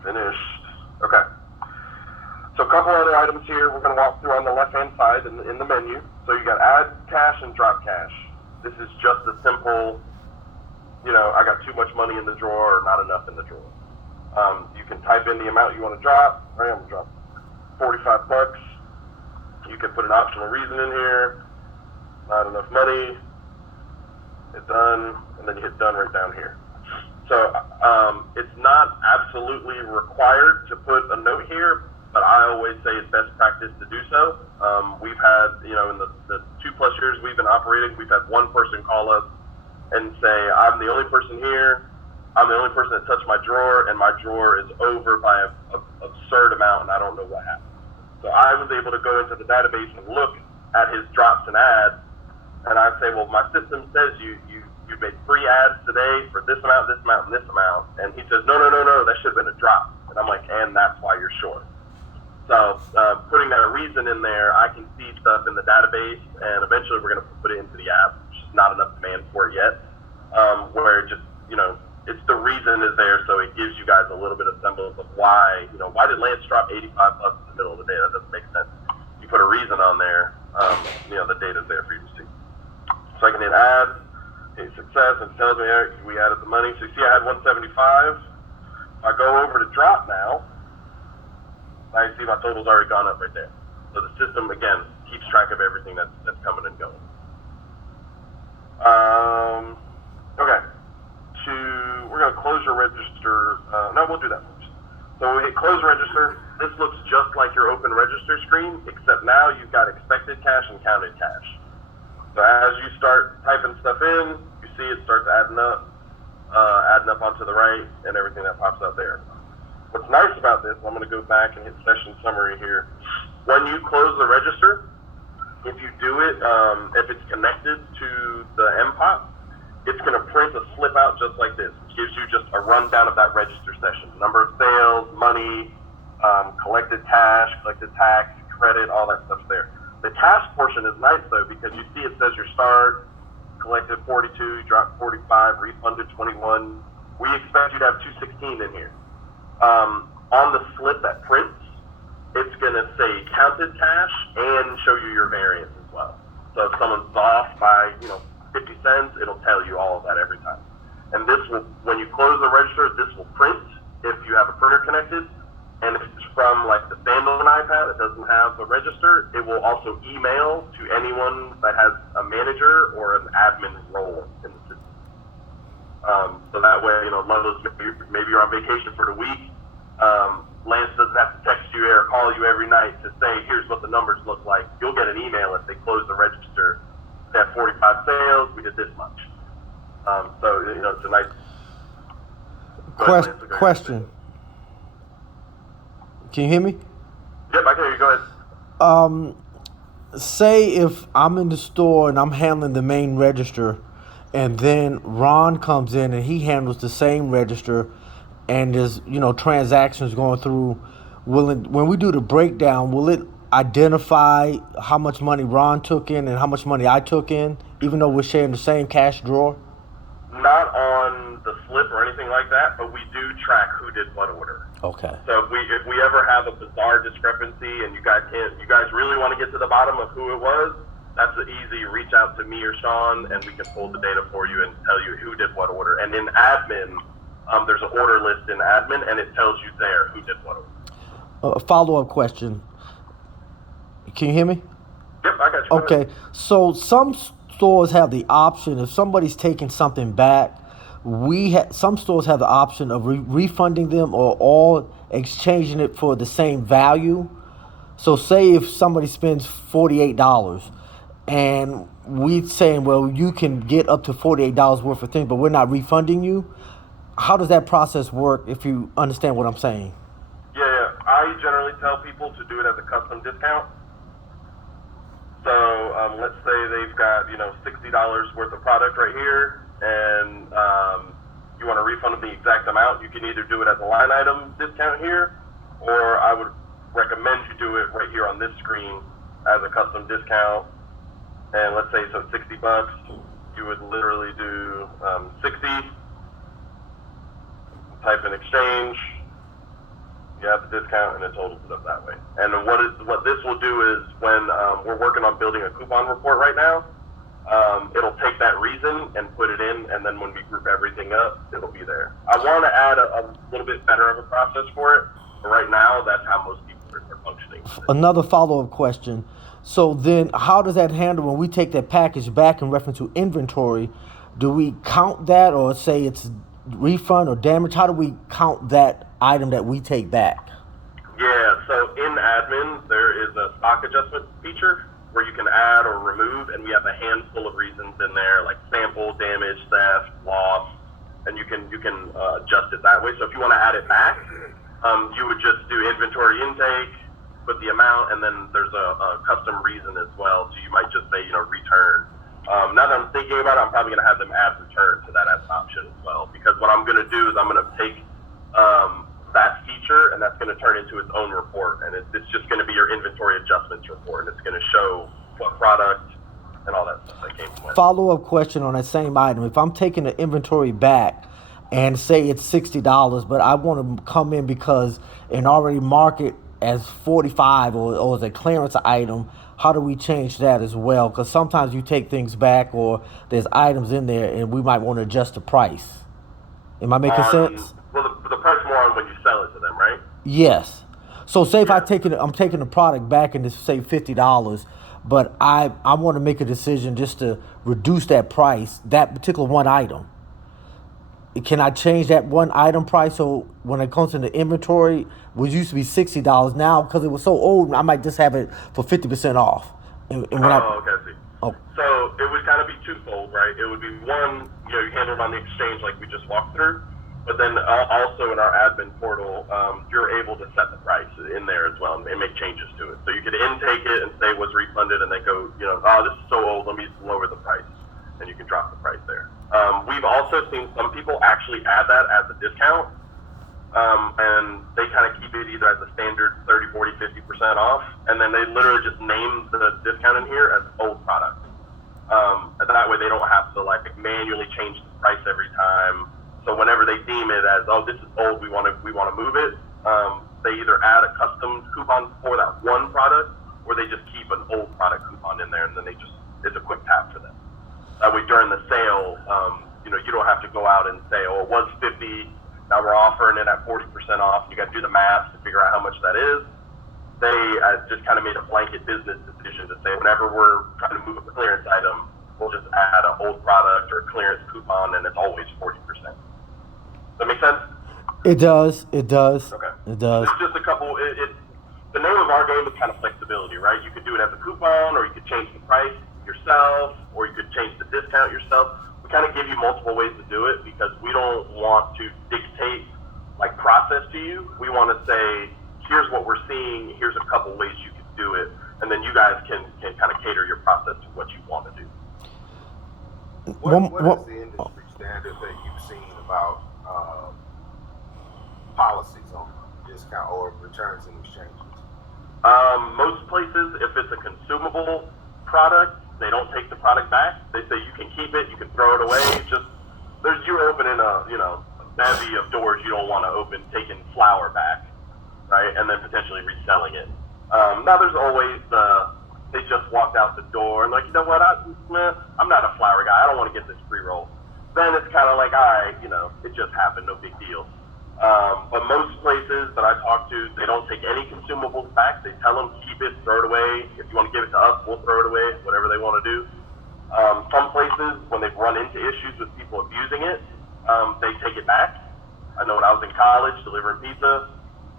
finished. Okay. So a couple other items here we're going to walk through on the left-hand side in the menu. So you got add cash and drop cash. This is just a simple, I got too much money in the drawer or not enough in the drawer. You can type in the amount you want to drop. Right, I'm going to drop $45. You can put an optional reason in here. Not enough money. Hit done, and then you hit done right down here. So it's not absolutely required to put a note here, but I always say it's best practice to do so. We've had, in the 2+ years we've been operating, we've had one person call us and say, I'm the only person here. I'm the only person that touched my drawer, and my drawer is over by an absurd amount, and I don't know what happened. So I was able to go into the database and look at his drops and ads, and I say, well, my system says you made 3 ads today for this amount, this amount, and this amount. And he says, no, that should have been a drop. And I'm like, and that's why you're short. So putting that reason in there, I can see stuff in the database, and eventually we're going to put it into the app. There's just not enough demand for it yet, where it just, it's the reason is there, so it gives you guys a little bit of semblance of why, why did Lance drop $85 in the middle of the day? That doesn't make sense. You put a reason on there, the data's there for you to see. So I can hit add, hit success, and it tells me we added the money. So you see I had 175. If I go over to drop now you see my total's already gone up right there. So the system, again, keeps track of everything that's coming and going. Okay. We're going to close your register. No, we'll do that first. So when we hit close register, this looks just like your open register screen, except now you've got expected cash and counted cash. So as you start typing stuff in, you see it starts adding up onto the right and everything that pops out there. What's nice about this, I'm going to go back and hit session summary here. When you close the register, if you do it, if it's connected to the MPOT, it's going to print a slip out just like this. It gives you just a rundown of that register session. Number of sales, money, collected cash, collected tax, credit, all that stuff's there. The cash portion is nice though, because you see it says your start, collected 42, you dropped 45, refunded 21. We expect you to have 216 in here. On the slip that prints, it's going to say counted cash and show you your variance as well. So if someone's off by, 50 cents, it'll tell you all of that every time. And this will, when you close the register, this will print if you have a printer connected. And if it's from like the standalone iPad that doesn't have the register, it will also email to anyone that has a manager or an admin role in the system. So that way, Lowe's, maybe you're on vacation for the week. Lance doesn't have to text you or call you every night to say, here's what the numbers look like. You'll get an email if they close the register. They have 45 sales, we did this much. So, it's a nice... Question. Can you hear me? Yep, I can hear you. Go ahead. Say if I'm in the store and I'm handling the main register, and then Ron comes in and he handles the same register, and there's transactions going through. When we do the breakdown, will it identify how much money Ron took in and how much money I took in, even though we're sharing the same cash drawer? Not on the slip or anything like that, but we do track who did what order. Okay. So if we ever have a bizarre discrepancy and you guys really want to get to the bottom of who it was, that's easy. Reach out to me or Sean, and we can pull the data for you and tell you who did what order. And in admin, there's an order list in admin, and it tells you there who did what order. A follow-up question. Can you hear me? Yep, I got you. Okay. So some stores have the option, if somebody's taking something back, some stores have the option of refunding them or all exchanging it for the same value. So say if somebody spends $48 and we're saying, well, you can get up to $48 worth of things, but we're not refunding you. How does that process work, if you understand what I'm saying? Yeah. I generally tell people to do it as a custom discount. So let's say they've got, $60 worth of product right here, and you want to refund them the exact amount. You can either do it as a line item discount here, or I would recommend you do it right here on this screen as a custom discount. And let's say so $60, you would literally do 60, type in exchange, you have the discount, and it totals it up that way. And what this will do is when we're working on building a coupon report right now, it'll take that reason and put it in, and then when we group everything up, it'll be there. I want to add a little bit better of a process for it, but right now, that's how most people are functioning. Another follow-up question. So then how does that handle when we take that package back in reference to inventory? Do we count that or say it's refund or damage? How do we count that item that we take back? Yeah, so in admin, there is a stock adjustment feature where you can add or remove, and we have a handful of reasons in there, like sample, damage, theft, loss, and you can adjust it that way. So if you want to add it back, you would just do inventory intake, put the amount, and then there's a custom reason as well. So you might just say, return. Now that I'm thinking about it, I'm probably going to have them add return to that as an option as well, because what I'm going to do is I'm going to take that feature, and that's going to turn into its own report, and it's just going to be your inventory adjustments report, and it's going to show what product and all that stuff that came from it. Follow-up question on that same item. If I'm taking the inventory back and say it's $60, but I want to come in because and already mark it as $45 or as a clearance item, how do we change that as well? Because sometimes you take things back or there's items in there and we might want to adjust the price. Am I making sense? Well, the price more on when you sell it to them, right? Yes. So say if I'm taking the product back and it's say $50, but I want to make a decision just to reduce that price, that particular one item. Can I change that one item price so when it comes to the inventory, which used to be $60 now because it was so old, I might just have it for 50% off. Okay, I see. Oh. So it would kind of be twofold, right? It would be one, you handle it on the exchange like we just walked through, but then also in our admin portal, you're able to set the price in there as well and make changes to it. So you could intake it and say was refunded and then go, this is so old, let me lower the price. And you can drop the price there. We've also seen some people actually add that as a discount, and they kind of keep it either as a standard 30, 40, 50% off, and then they literally just name the discount in here as old product. And that way they don't have to manually change the price every time. So whenever they deem it as, this is old, we want to move it, they either add a custom coupon for that one product, or they just keep an old product coupon in there, and then it's a quick tap for them. That way during the sale, you don't have to go out and say, it was 50, now we're offering it at 40% off. You got to do the math to figure out how much that is. They just kind of made a blanket business decision to say whenever we're trying to move a clearance item, we'll just add an old product or a clearance coupon, and it's always 40%. Does that make sense? It does. Okay. It does. It's just a couple. The name of our game is kind of flexibility, right? You could do it as a coupon, or you could change the price yourself, or you could change the discount yourself. We kind of give you multiple ways to do it because we don't want to dictate process to you. We want to say, here's what we're seeing, here's a couple ways you can do it, and then you guys can kind of cater your process to what you want to do. What is the industry standard that you've seen about policies on discount or returns and exchanges? Most places, if it's a consumable product, they don't take the product back. They say you can keep it, you can throw it away. You're opening a bevy of doors you don't want to open, taking flour back, right, and then potentially reselling it. Now there's always they just walked out the door and you know what, I'm not a flour guy, I don't want to get this pre-roll. Then it's kind of all right, it just happened, no big deal. But most places that I talk to, they don't take any consumables back. They tell them keep it, throw it away. If you want to give it to us, we'll throw it away, whatever they want to do. Some places, when they've run into issues with people abusing it, they take it back. I know when I was in college delivering pizza,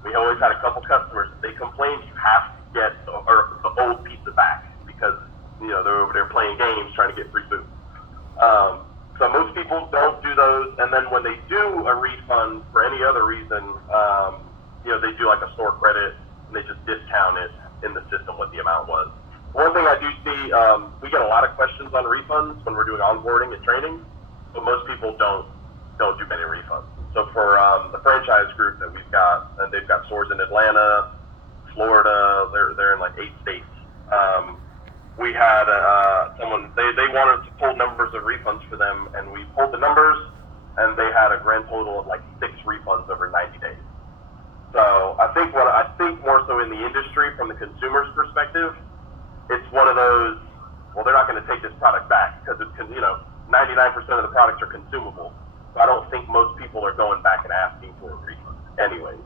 we always had a couple customers. If they complained, you have to get the old pizza back because they're over there playing games trying to get free food. So most people don't do those, and then when they do a refund for any other reason, they do a store credit and they just discount it in the system what the amount was. One thing I do see, we get a lot of questions on refunds when we're doing onboarding and training, but most people don't do many refunds. So for the franchise group that we've got, and they've got stores in Atlanta, Florida, they're in like 8 states. We had someone, they wanted to pull numbers of refunds for them, and we pulled the numbers, and they had a grand total of like 6 refunds over 90 days. So I think more so in the industry, from the consumer's perspective, it's one of those, well, they're not going to take this product back because it's, 99% of the products are consumable. So I don't think most people are going back and asking for a refund anyways.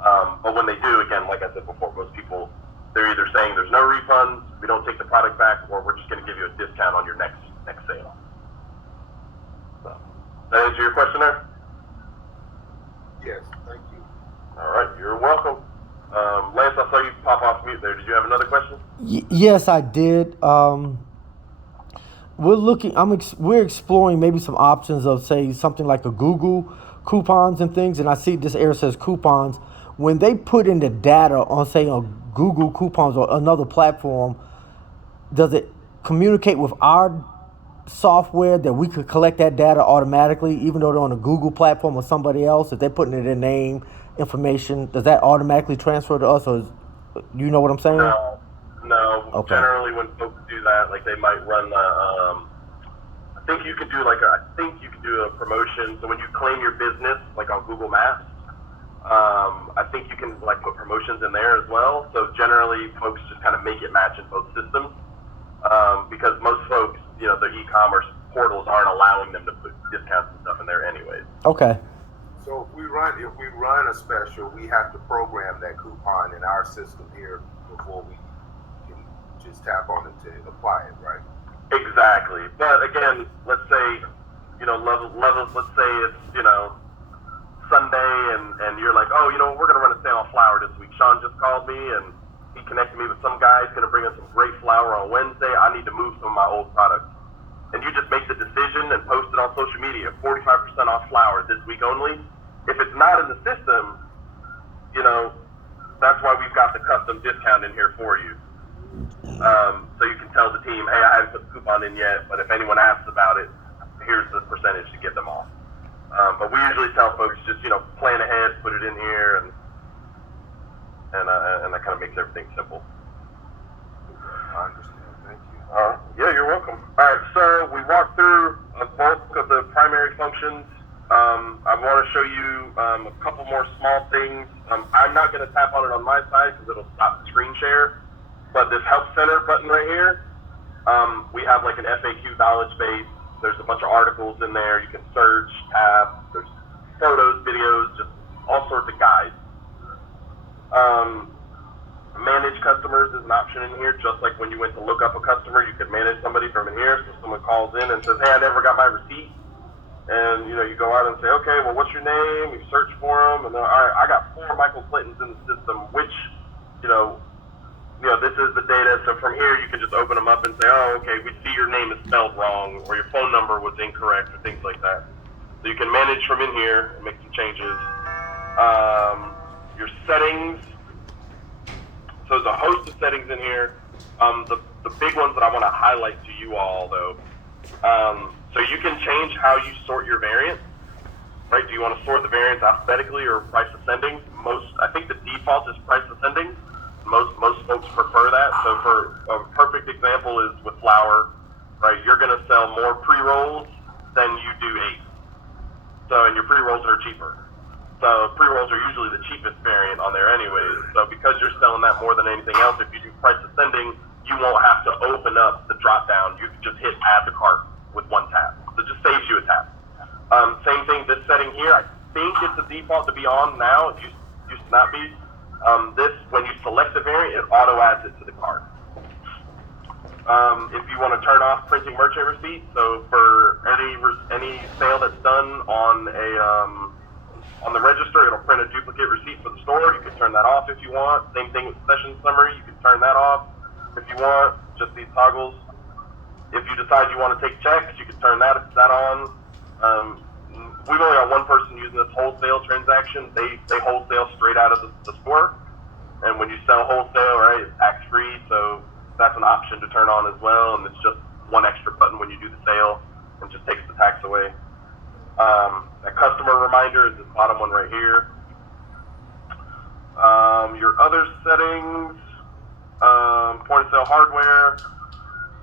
But when they do, again, like I said before, most people, they're either saying there's no refunds, we don't take the product back, or we're just going to give you a discount on your next sale. So, does that answer your question there? Yes, thank you. All right, you're welcome. Lance, I saw you pop off mute there. Did you have another question? Yes, I did. We're exploring maybe some options of, say, something like a Google coupons and things. And I see this area says coupons. When they put in the data on, say, a Google coupons or another platform, does it communicate with our software that we could collect that data automatically, even though they're on a Google platform or somebody else? If they're putting in their name, information, does that automatically transfer to us, or you know what I'm saying? No. Okay. Generally, when folks do that, like they might run I think you can do a promotion. So when you claim your business, like on Google Maps, I think you can like put promotions in there as well. So generally, folks just kind of make it match in both systems, because most folks, the e-commerce portals aren't allowing them to put discounts and stuff in there anyways. Okay. So if we run a special, we have to program that coupon in our system here before we can just tap on it to apply it, right? Exactly. But again, let's say, levels, let's say it's, Sunday and you're like, oh, we're going to run a sale on flour this week. Sean just called me and he connected me with some guy. He's going to bring us some great flour on Wednesday. I need to move some of my old products. And you just make the decision and post it on social media, 45% off flour this week only. If it's not in the system, that's why we've got the custom discount in here for you. So you can tell the team, hey, I haven't put the coupon in yet, but if anyone asks about it, here's the percentage to get them off. But we usually tell folks just, plan ahead, put it in here, and that kind of makes everything simple. I understand. Thank you. Yeah, you're welcome. All right, so we walked through a bulk of the primary functions. I want to show you a couple more small things. I'm not going to tap on it on my side because it'll stop the screen share. But this Help Center button right here, we have like an FAQ knowledge base. There's a bunch of articles in there. You can search, tab. There's photos, videos, just all sorts of guides. Manage customers is an option in here. Just like when you went to look up a customer, you could manage somebody from in here. So someone calls in and says, hey, I never got my receipt. And, you go out and say, okay, well, what's your name? You search for them. And then, all right, I got 4 Michael Clintons in the system. Which, this is the data. So from here, you can just open them up and say, oh, okay, we see your name is spelled wrong or your phone number was incorrect or things like that. So you can manage from in here and make some changes. Your settings. So there's a host of settings in here. The big ones that I want to highlight to you all, though. So you can change how you sort your variants. Right? Do you want to sort the variants alphabetically or price ascending? I think the default is price ascending. Most folks prefer that. So for a perfect example is with flour, right? You're going to sell more pre-rolls than you do 8. So, and your pre-rolls are cheaper. So pre-rolls are usually the cheapest variant on there anyways. So because you're selling that more than anything else, if you do price ascending, you won't have to open up the drop down. You can just hit add to cart with one tap. So it just saves you a tap. Same thing, this setting here, I think it's the default to be on now. It used to not be. This, when you select the variant, it auto adds it to the cart. If you want to turn off printing merchant receipts, so for any sale that's done on the register, it'll print a duplicate receipt for the store. You can turn that off if you want. Same thing with session summary. You can turn that off if you want. Just these toggles. If you decide you want to take checks, you can turn that on. We've only got one person using this wholesale transaction. They wholesale straight out of the store. And when you sell wholesale, right, it's tax free. So that's an option to turn on as well, and it's just one extra button when you do the sale and just takes the tax away. That customer reminder is this bottom one right here. Your other settings, point of sale hardware.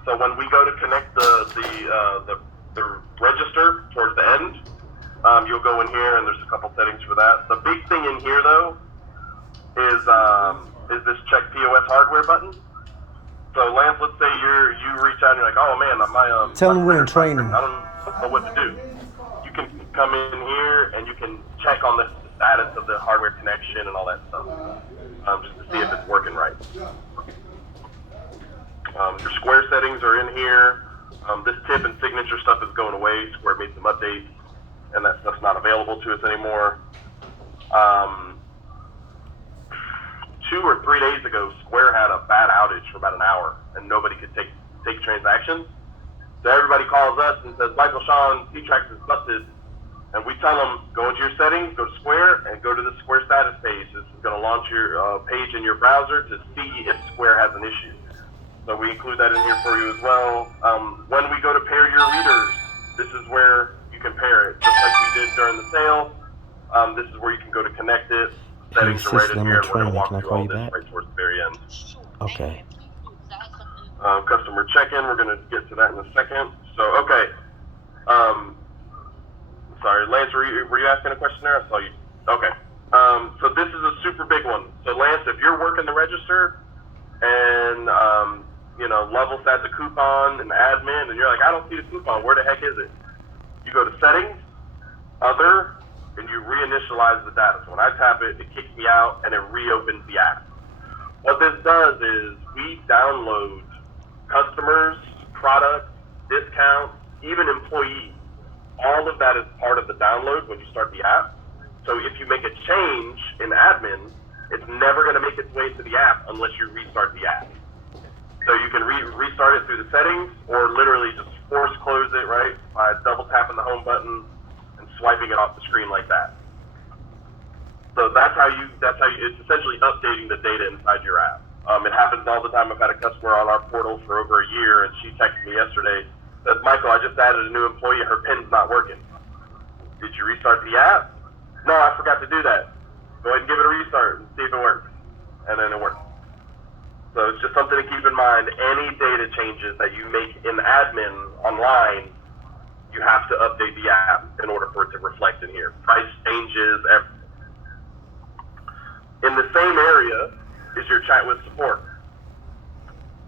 So when we go to connect the register towards the end, you'll go in here and there's a couple settings for that. The big thing in here though is this check POS hardware button. So Lance, let's say you reach out and you're like, oh man, my Tell them we're in training. I don't know what to do. You can come in here and you can check on the status of the hardware connection and all that stuff, just to see if it's working right. Your Square settings are in here. This tip and signature stuff is going away. Square made some updates, and that stuff's not available to us anymore. 2 or 3 days ago, Square had a bad outage for about an hour, and nobody could take transactions. So everybody calls us and says, Michael, Sean, C-Trax is busted. And we tell them, go into your settings, go to Square, and go to the Square status page. This is going to launch your page in your browser to see if Square has an issue. So we include that in here for you as well. When we go to pair your readers, this is where you can pair it. Just like we did during the sale, this is where you can go to connect it. Settings are right in here, and we're going to walk through all this right towards the very end. Okay. Customer check-in, we're going to get to that in a second. So, okay. Sorry, Lance, were you asking a question there? I saw you. Okay. So this is a super big one. So Lance, if you're working the register and, Level has a coupon and admin, and you're like, I don't see the coupon, where the heck is it? You go to settings, other, and you reinitialize the data. So when I tap it, it kicks me out and it reopens the app. What this does is we download customers, products, discounts, even employees. All of that is part of the download when you start the app. So if you make a change in admin, it's never going to make its way to the app unless you restart the app. So you can restart it through the settings, or literally just force close it, right, by double tapping the home button and swiping it off the screen like that. So that's how you, it's essentially updating the data inside your app. It happens all the time. I've had a customer on our portal for over a year, and she texted me yesterday, says, Michael, I just added a new employee, her PIN's not working. Did you restart the app? No, I forgot to do that. Go ahead and give it a restart and see if it works. And then it works. So it's just something to keep in mind. Any data changes that you make in admin online, you have to update the app in order for it to reflect in here. Price changes, everything. In the same area is your chat with support.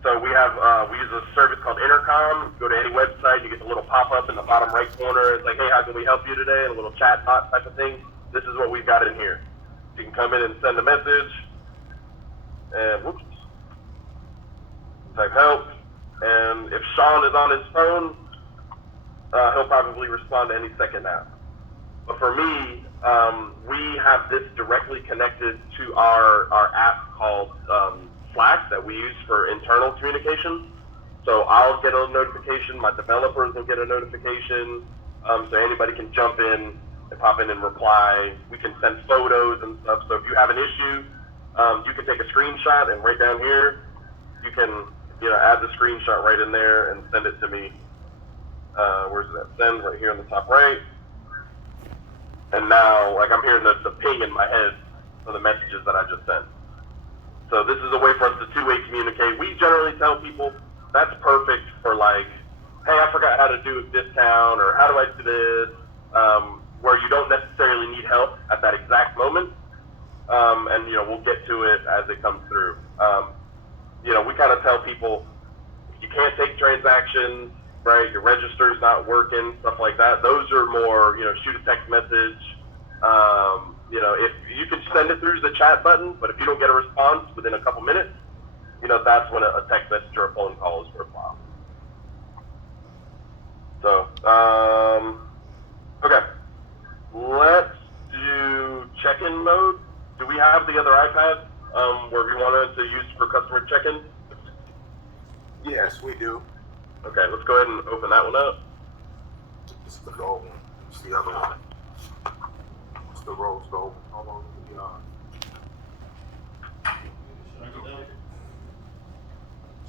So we use a service called Intercom. Go to any website, you get the little pop-up in the bottom right corner. It's like, hey, how can we help you today? And a little chat bot type of thing. This is what we've got in here. You can come in and send a message, and whoops, type help. And if Sean is on his phone, he'll probably respond any second now. But for me, we have this directly connected to our app called Slack that we use for internal communication. So I'll get a notification, my developers will get a notification, so anybody can jump in and pop in and reply. We can send photos and stuff. So if you have an issue, you can take a screenshot, and right down here, you can add the screenshot right in there and send it to me. Where's that? Send right here on the top right. And now, like, I'm hearing the ping in my head for the messages that I just sent. So this is a way for us to two-way communicate. We generally tell people that's perfect for, like, hey, I forgot how to do a discount, or how do I do this, where you don't necessarily need help at that exact moment. And, we'll get to it as it comes through. We kind of tell people, if you can't take transactions, right, your register's not working, stuff like that, those are more, shoot a text message. If you can send it through the chat button, but if you don't get a response within a couple minutes, that's when a text message or a phone call is worthwhile. So, okay. Let's do check-in mode. Do we have the other iPad where we wanted to use for customer check-in? Yes, we do. Okay, let's go ahead and open that one up. This is the gold one. It's the other one. It's the rose gold. Hold on.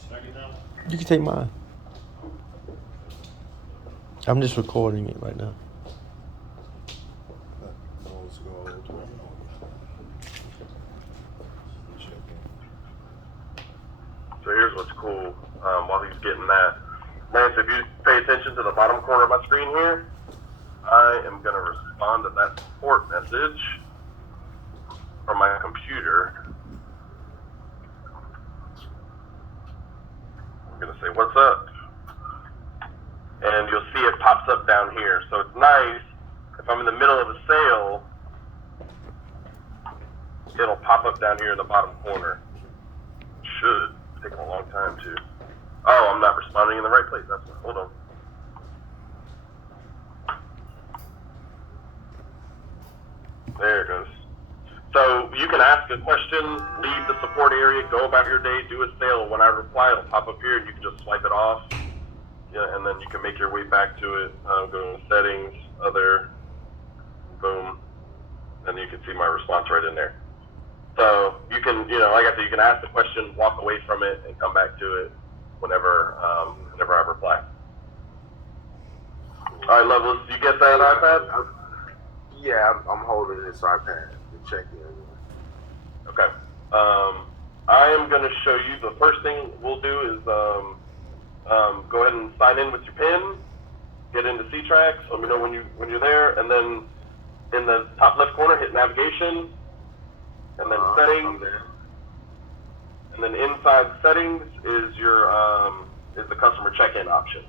Should I You can take mine. I'm just recording it right now. So here's what's cool while he's getting that. Lance, if you pay attention to the bottom corner of my screen here, I am going to respond to that support message from my computer. I'm going to say, what's up? And you'll see it pops up down here. So it's nice. If I'm in the middle of a sale, it'll pop up down here in the bottom corner. Should take a long time too. Oh, I'm not responding in the right place. That's hold on. There it goes. So you can ask a question, leave the support area, go about your day, do a sale. When I reply, it'll pop up here, and you can just swipe it off. Yeah, and then you can make your way back to it. Go to settings, other, boom, and you can see my response right in there. So you can, like I said, you can ask the question, walk away from it, and come back to it whenever I reply. All right, Loveless, you get that iPad? Yeah, I'm holding this iPad to check in. Okay. I am going to show you, the first thing we'll do is go ahead and sign in with your PIN, get into C-Tracks, let me know when you're there, and then in the top left corner, hit navigation, and then settings, and then inside settings is your is the customer check-in option.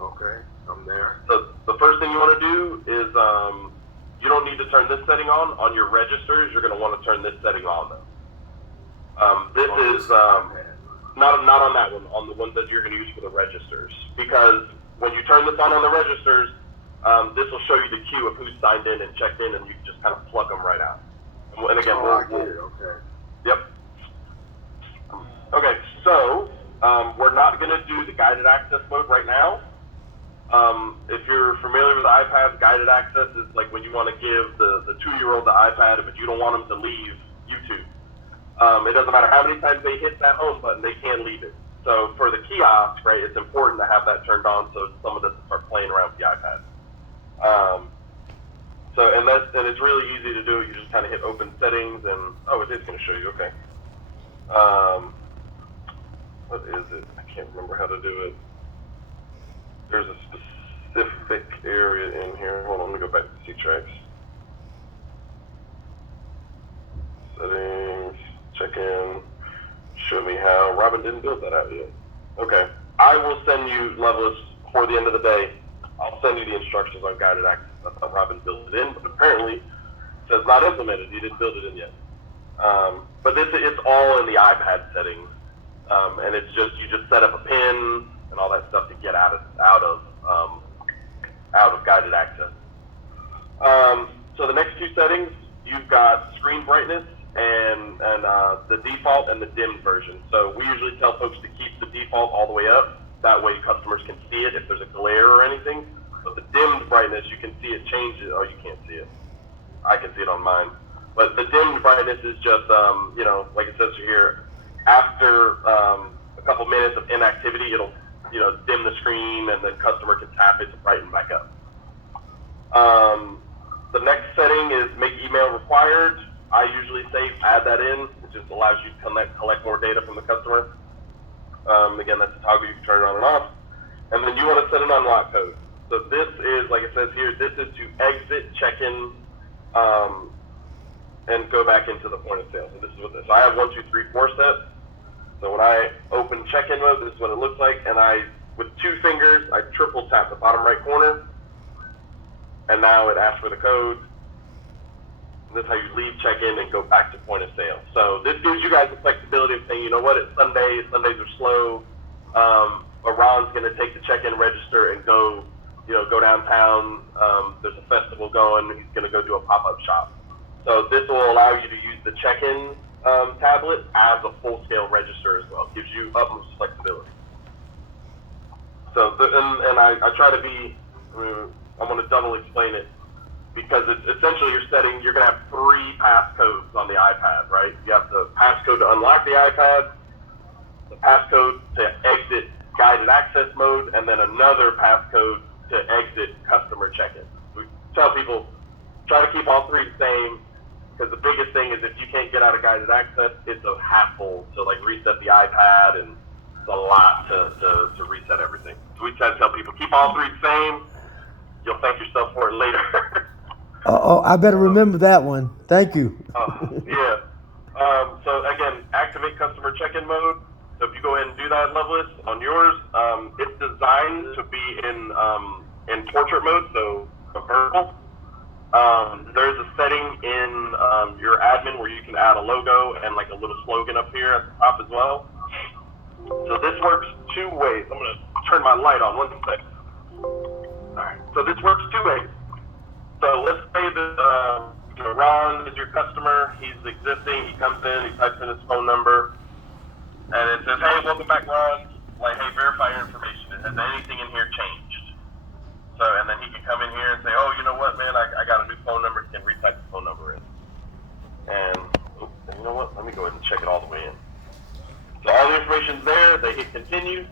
Okay, I'm there. So the first thing you want to do is you don't need to turn this setting on your registers. You're going to want to turn this setting on though. This is not on that one, on the ones that you're going to use for the registers, because when you turn this on the registers, this will show you the queue of who's signed in and checked in, and you can just kind of plug them right out. And again, okay. Yep. Okay, so we're not going to do the guided access mode right now. If you're familiar with the iPad, guided access is like when you want to give the 2-year-old the iPad, but you don't want them to leave YouTube. It doesn't matter how many times they hit that home button, they can't leave it. So for the kiosk, right, it's important to have that turned on so someone doesn't start playing around with the iPad. And it's really easy to do. You just kind of hit open settings, and it is going to show you. Okay. What is it? I can't remember how to do it. There's a specific area in here. Hold on, let me go back to C-Tracks. Settings, check in, show me how. Robin didn't build that out yet. Okay. I will send you, Loveless, before the end of the day, I'll send you the instructions on guided access. That's how Robin built it in, but apparently it says not implemented. He didn't build it in yet. But it's all in the iPad settings. And it's just, you just set up a PIN and all that stuff to get out of guided access. So the next two settings, you've got screen brightness and the default and the dimmed version. So we usually tell folks to keep the default all the way up. That way customers can see it if there's a glare or anything. But the dimmed brightness, you can see it change it. Oh, you can't see it. I can see it on mine. But the dimmed brightness is just, like it says here, after a couple minutes of inactivity, it'll, dim the screen, and then customer can tap it to brighten back up. The next setting is make email required. I usually say add that in. It just allows you to collect more data from the customer. Again, that's a toggle you can turn it on and off. And then you want to set an unlock code. So this is, like it says here, this is to exit check-in and go back into the point of sale. So this is what this. So I have 1, 2, 3, 4 steps. So when I open check-in mode, this is what it looks like. And with 2 fingers, I triple tap the bottom right corner. And now it asks for the code. And this is how you leave check-in and go back to point of sale. So this gives you guys the flexibility of saying, you know what, it's Sunday. Sundays are slow. But Ron's going to take the check-in register and go downtown. There's a festival going. He's going to go do a pop-up shop. So this will allow you to use the check-in tablet as a full-scale register as well. It gives you utmost flexibility. So, I try to be, I'm going to double explain it, because it's essentially you're going to have 3 passcodes on the iPad, right? You have the passcode to unlock the iPad, the passcode to exit guided access mode, and then another passcode to exit customer check-in. We tell people, try to keep all three the same, because the biggest thing is if you can't get out of guided access, it's a hassle to like reset the iPad, and it's a lot to reset everything. So we try to tell people, keep all three the same. You'll thank yourself for it later. Oh, I better remember that one. Thank you. Yeah. So again, activate customer check-in mode. So if you go ahead and do that, Loveless, on yours, it's designed to be in portrait mode, so vertical. There's a setting in your admin where you can add a logo and like a little slogan up here at the top as well. So this works two ways. I'm gonna turn my light on 1 second. All right. So this works two ways. So let's say that Ron is your customer. He's existing. He comes in. He types in his phone number, and it says, "Hey, welcome back, Ron. Like, hey, verify your information. Has anything in here changed?" So, and then he can come in here and say, "Oh, you know what, man? I got a new phone number. He can retype the phone number in." And you know what? Let me go ahead and check it all the way in. So all the information's there. They hit continue.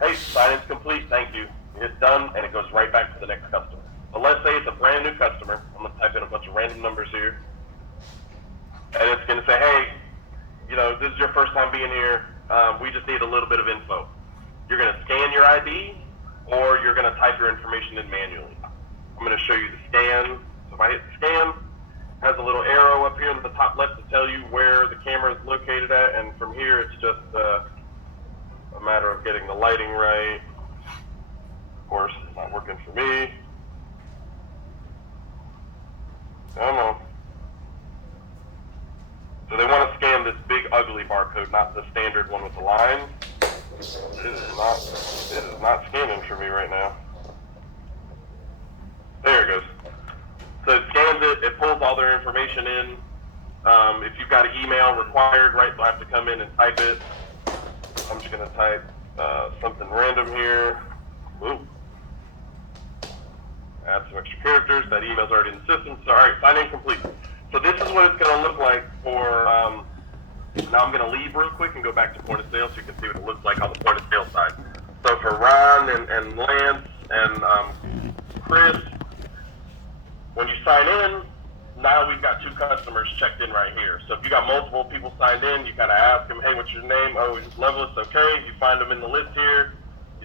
Hey, sign-in's complete. Thank you. It's done, and it goes right back to the next customer. So let's say it's a brand new customer. I'm going to type in a bunch of random numbers here. And it's going to say, hey, you know, this is your first time being here. We just need a little bit of info. You're going to scan your ID, or you're going to type your information in manually. I'm going to show you the scan. So if I hit scan, it has a little arrow up here in the top left to tell you where the camera is located at. And from here, it's just a matter of getting the lighting right. Of course, it's not working for me. Come on. So they want to scan this big ugly barcode, not the standard one with the lines. It is not scanning for me right now. There it goes. So it scans it, it pulls all their information in. If you've got an email required, right, they'll have to come in and type it. I'm just gonna type something random here. Ooh. Add some extra characters. That email's already in the system. So, all right, sign in complete. So this is what it's going to look like for, now I'm going to leave real quick and go back to point of sale so you can see what it looks like on the point of sale side. So for Ron and Lance and Chris, when you sign in, now we've got two customers checked in right here. So if you got multiple people signed in, you kind of ask them, hey, what's your name? Oh, it's Loveless. Okay. You find them in the list here.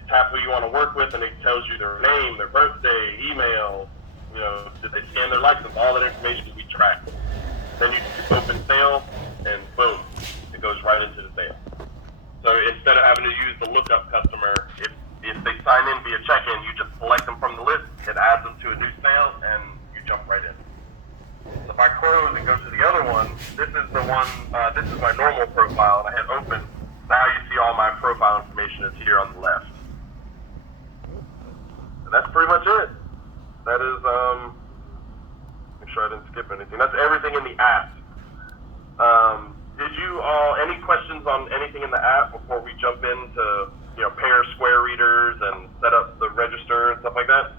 Tap who you want to work with, and it tells you their name, their birthday, email, you know, did they scan their license, all that information we track. Then you just open sale, and boom, it goes right into the sale. So instead of having to use the lookup customer, if they sign in via check-in, you just select them from the list, it adds them to a new sale, and you jump right in. So if I close and go to the other one, this is the one, this is my normal profile, and I hit open. Now you see all my profile information is here on the left. That's pretty much it. That is, make sure I didn't skip anything. That's everything in the app. Did you all, any questions on anything in the app before we jump into, you know, pair square readers and set up the register and stuff like that?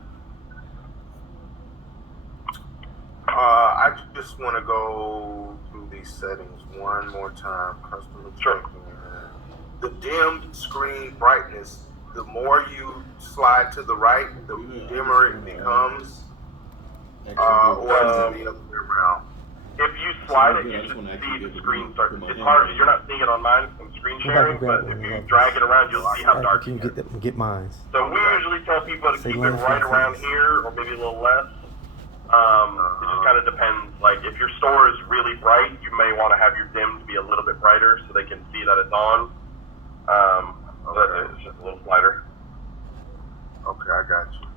I just want to go through these settings one more time. Customer check-in. The dimmed screen brightness, the more you slide to the right, the dimmer it becomes, or is it the other way around? If you slide it, you should see the screen start. It's hard, you're not seeing it on mine from screen sharing, but if you drag it around, you'll see how dark it is. Get mine. So we usually tell people to keep it right around here, or maybe a little less. It just kind of depends. Like, if your store is really bright, you may want to have your dimmed be a little bit brighter so they can see that it's on. It's just a little slider. Okay, I got you.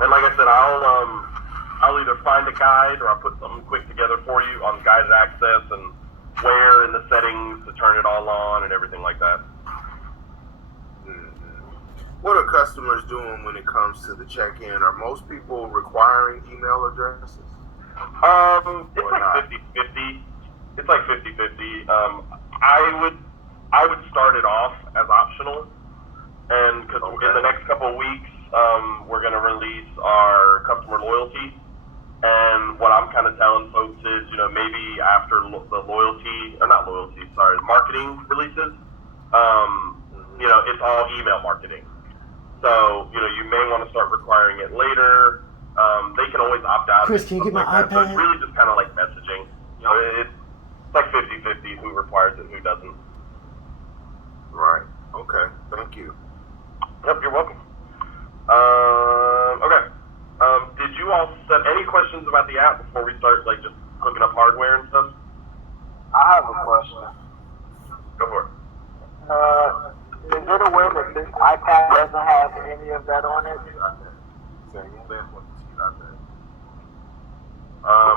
And like I said, I'll either find a guide or I'll put something quick together for you on guided access and where in the settings to turn it all on and everything like that. What are customers doing when it comes to the check-in? Are most people requiring email addresses? It's like 50-50. It's like 50-50. I would start it off as optional, and because in the next couple of weeks, we're going to release our customer loyalty. And what I'm kind of telling folks is, you know, maybe after the loyalty, or not loyalty, sorry, marketing releases, it's all email marketing. So, you may want to start requiring it later. They can always opt out. Chris, can you get my that. iPad? So it's really just kind of like messaging. It's like 50-50 who requires it and who doesn't. Right. Okay. Thank you. Yep, you're welcome. Okay. Did you all set any questions about the app before we start, just hooking up hardware and stuff? I have a question. Go for it. Is it a way that this iPad doesn't have any of that on it?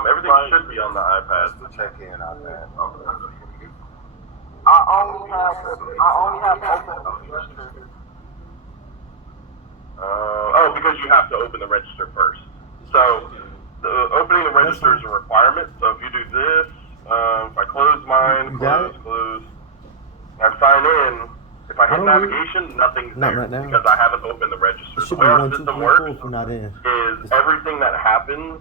Everything should be on the iPad. Just to check in on that. Okay. I only have open register. Because you have to open the register first. So, opening the register is a requirement. So if you do this, if I close mine, close, I sign in. If I hit navigation, nothing's Not there right now. because I haven't opened the register. It should The be way our 1, 2, 3, system 4 works if we're not in. is everything that happens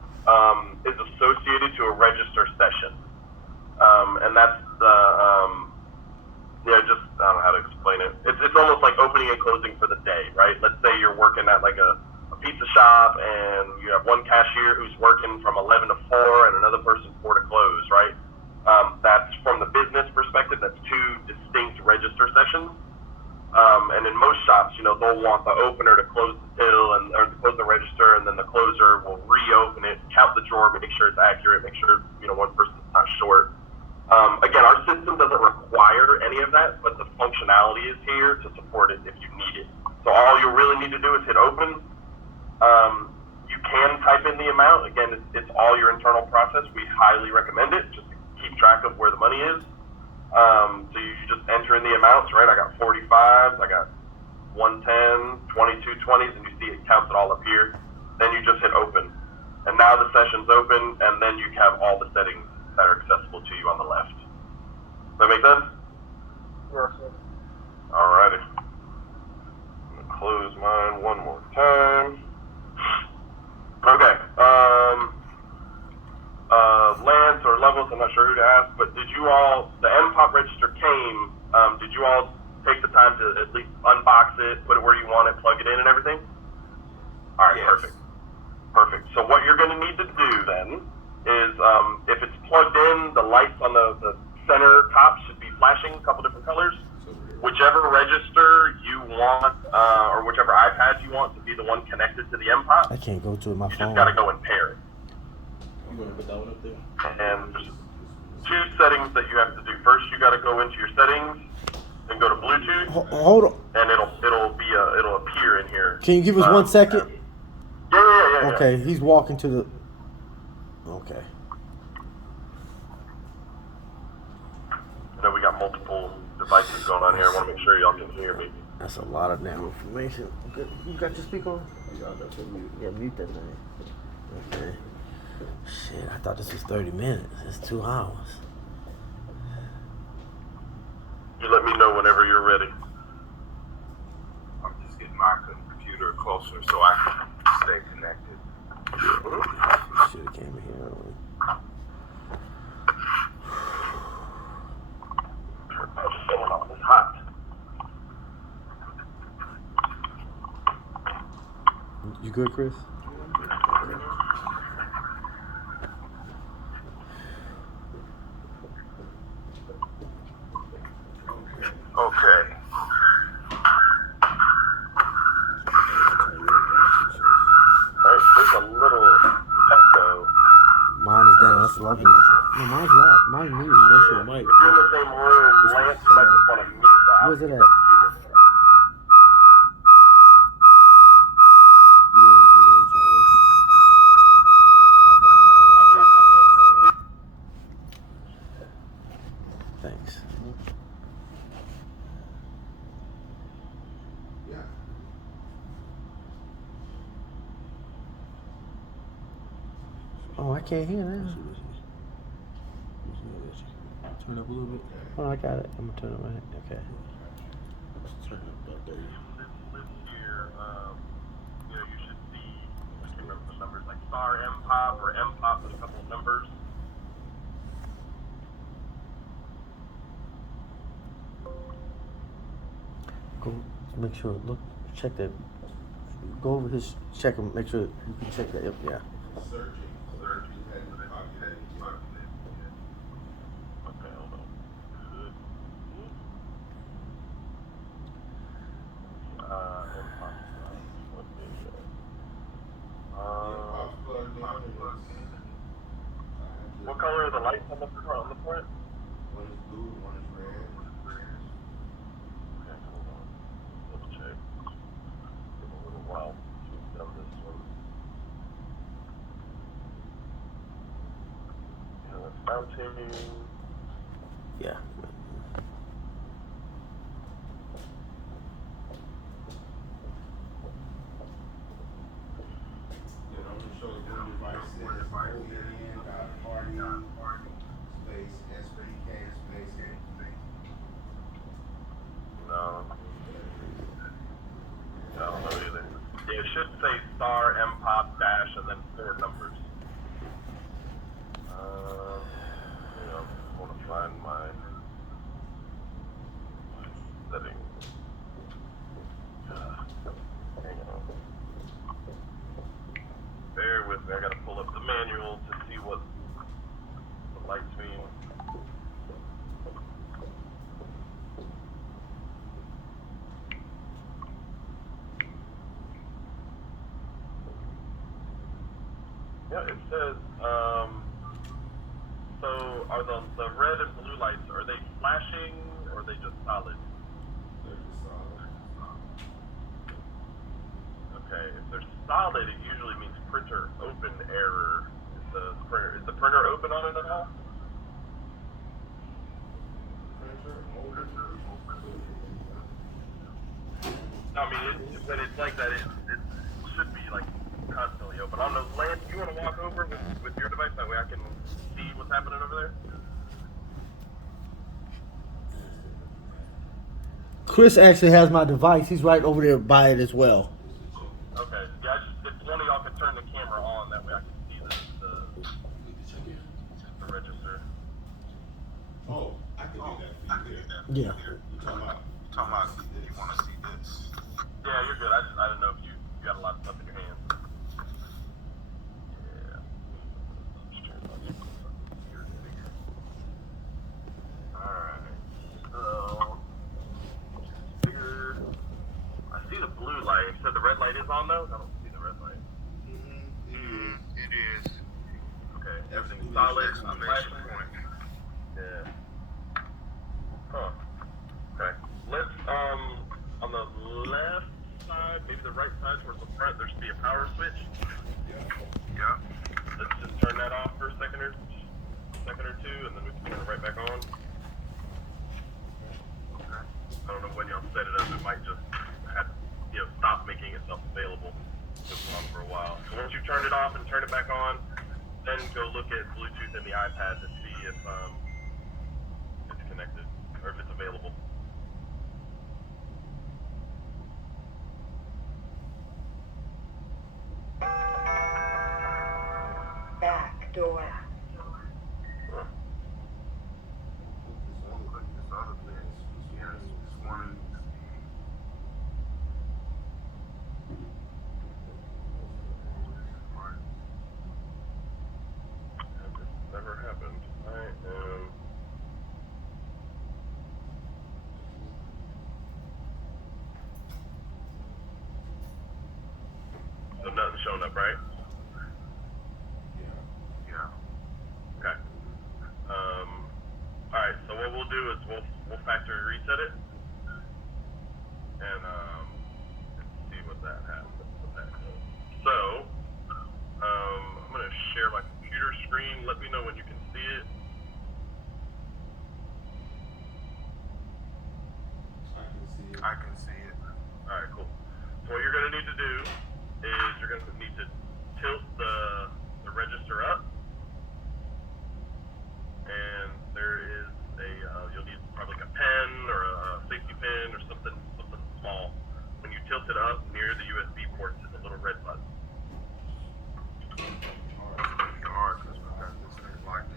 is associated to a register session, and that's the I don't know how to explain it. It's almost like opening and closing for the day, right? Let's say you're working at like a pizza shop and you have one cashier who's working from 11 to 4 and another person 4 to close, right? That's from the business perspective. That's two distinct register sessions. And in most shops, they'll want the opener to close the till or to close the register, and then the closer will reopen it, count the drawer, make sure it's accurate, make sure one person's not short. Again, our system doesn't require any of that, but the functionality is here to support it if you need it. So all you really need to do is hit open. You can type in the amount. Again, it's all your internal process. We highly recommend it just to keep track of where the money is. So you just enter in the amounts, right? I got 45s, I got 110, 22 20s, and you see it counts it all up here. Then you just hit open. And now the session's open, and then you have all the settings that are accessible to you on the left. Does that make sense? Yes, sir. Alrighty. I'm gonna close mine one more time. Okay. Lance or Levels, I'm not sure who to ask, but did you all, the MPOP register came, did you all take the time to at least unbox it, put it where you want it, plug it in and everything? Alright, Yes. Perfect. So what you're gonna need to do then is, if it's plugged in, the lights on the center top should be flashing a couple different colors. Whichever register you want, or whichever iPad you want to be the one connected to the MPOP, I can't go to it, my you phone. just gotta go and pair it. You want to put that one up there? And there's two settings that you have to do. First, you gotta go into your settings, then go to Bluetooth, Hold on. and it'll appear in here. Can you give us 1 second? Yeah. Okay, he's walking to the. Okay. I know we got multiple devices going on here. I want to make sure y'all can hear me. That's a lot of damn information. Good. You got your speaker on? Yeah, that's what mute. Yeah, mute that thing. Okay. Shit, I thought this was 30 minutes. It's 2 hours. You let me know whenever you're ready. I'm just getting my computer closer so I can stay connected. Should have came in here early. I'm just going off. It's hot. You good, Chris? Okay. Alright, there's a little echo. Mine is down. That's lovely. No, mine's not. Mine's muted. That's your mic. If you're in the same room, Lance might just want to mute that. Where's it at? Thanks. Yeah. Oh, I can't hear now. Turn up a little bit. Oh, I got it. I'm gonna turn it right. Okay. Turn up about there. This here, you should see, I can't remember the numbers, like star MPOP or MPOP, there's a couple of numbers. Make sure. Look. Check that. Go over his. Check him. Make sure you can check that. Yep. Yeah. Searching. So that you hadn't populated yet. Okay, hold on. Pop's plugged in. What color are the lights on the front? One is blue, one is red. Okay, hold on. Double check. Give a little while since we've done this one. Yeah, that's mounting. Yeah. Then I'm gonna show you one device says ONN.party space SPK space No. I don't know either. Yeah, it should say star mpop dash and then 4 numbers. I want to find my setting. Hang on. Bear with me. I gotta pull up the manual to see what the lights mean. Yeah, it says, so are the red and blue lights, are they flashing or are they just solid? They're just solid. Okay, if they're solid, it usually means printer open error. Is the printer open on it at all? Printer open. I mean, when it's like that, it should be like constantly open. I don't know, Lance, you want to walk over with your device? That way I can see what's happening over there? Chris actually has my device. He's right over there by it as well. Okay, yeah, if one of y'all could turn the camera on, that way I can see the register. Oh, I can do that for you. Yeah. You talking about You want to see this? Yeah, you're good. I didn't know if you got a lot of stuff in your hands. Yeah. Alright. So, figure. I see the blue light. You said the red light is on though? I don't see the red light. It is. Okay, everything's That's solid. exclamation point. Yeah. Huh. Okay. Let's, on the left side, maybe the right side towards the front, there should be a power switch. Yeah. Let's just turn that off for a second or two, and then we can turn it right back on. Okay. I don't know when y'all set it up. It might just have, stop making itself available. It's been on for a while. So once you turn it off and turn it back on, then go look at Bluetooth in the iPad to see if it's connected or if it's available. Back door. This other thing. Yeah, this one. Never happened. I am. So nothing's showing up, right? Yeah. Okay. All right. So what we'll do is we'll factory reset it, and see what that happens. So I'm gonna share my computer screen. Let me know when you can see it. I can see it. All right, cool. So what you're gonna need to do is you're gonna need to tilt the register up, and there is you'll need probably like a pen or a safety pin or something small. When you tilt it up near the USB ports, is a little red button. Hard because we got this thing locked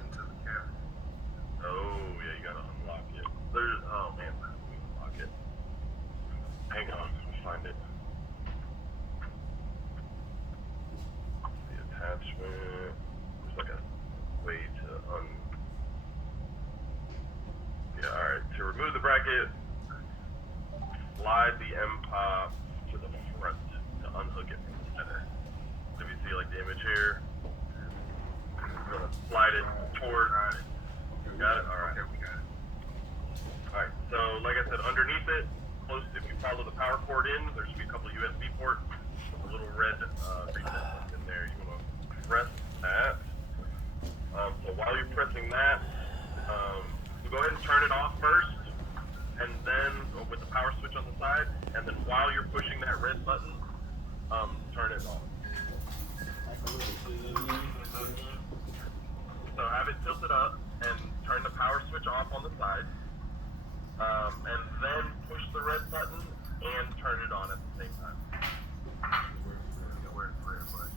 remove the bracket, slide the MPOP to the front to unhook it from the center. So if you see like the image here, we're gonna slide it toward. Got it? Alright. Okay, we got it. Alright, so like I said, underneath it, close, if you follow the power cord in, there should be a couple USB ports with a little red recess in there. You want to press that. So while you're pressing that, you go ahead and turn it off first, and then with the power switch on the side, and then while you're pushing that red button, turn it off. So have it tilted up and turn the power switch off on the side, and then push the red button and turn it on at the same time. Where's red button?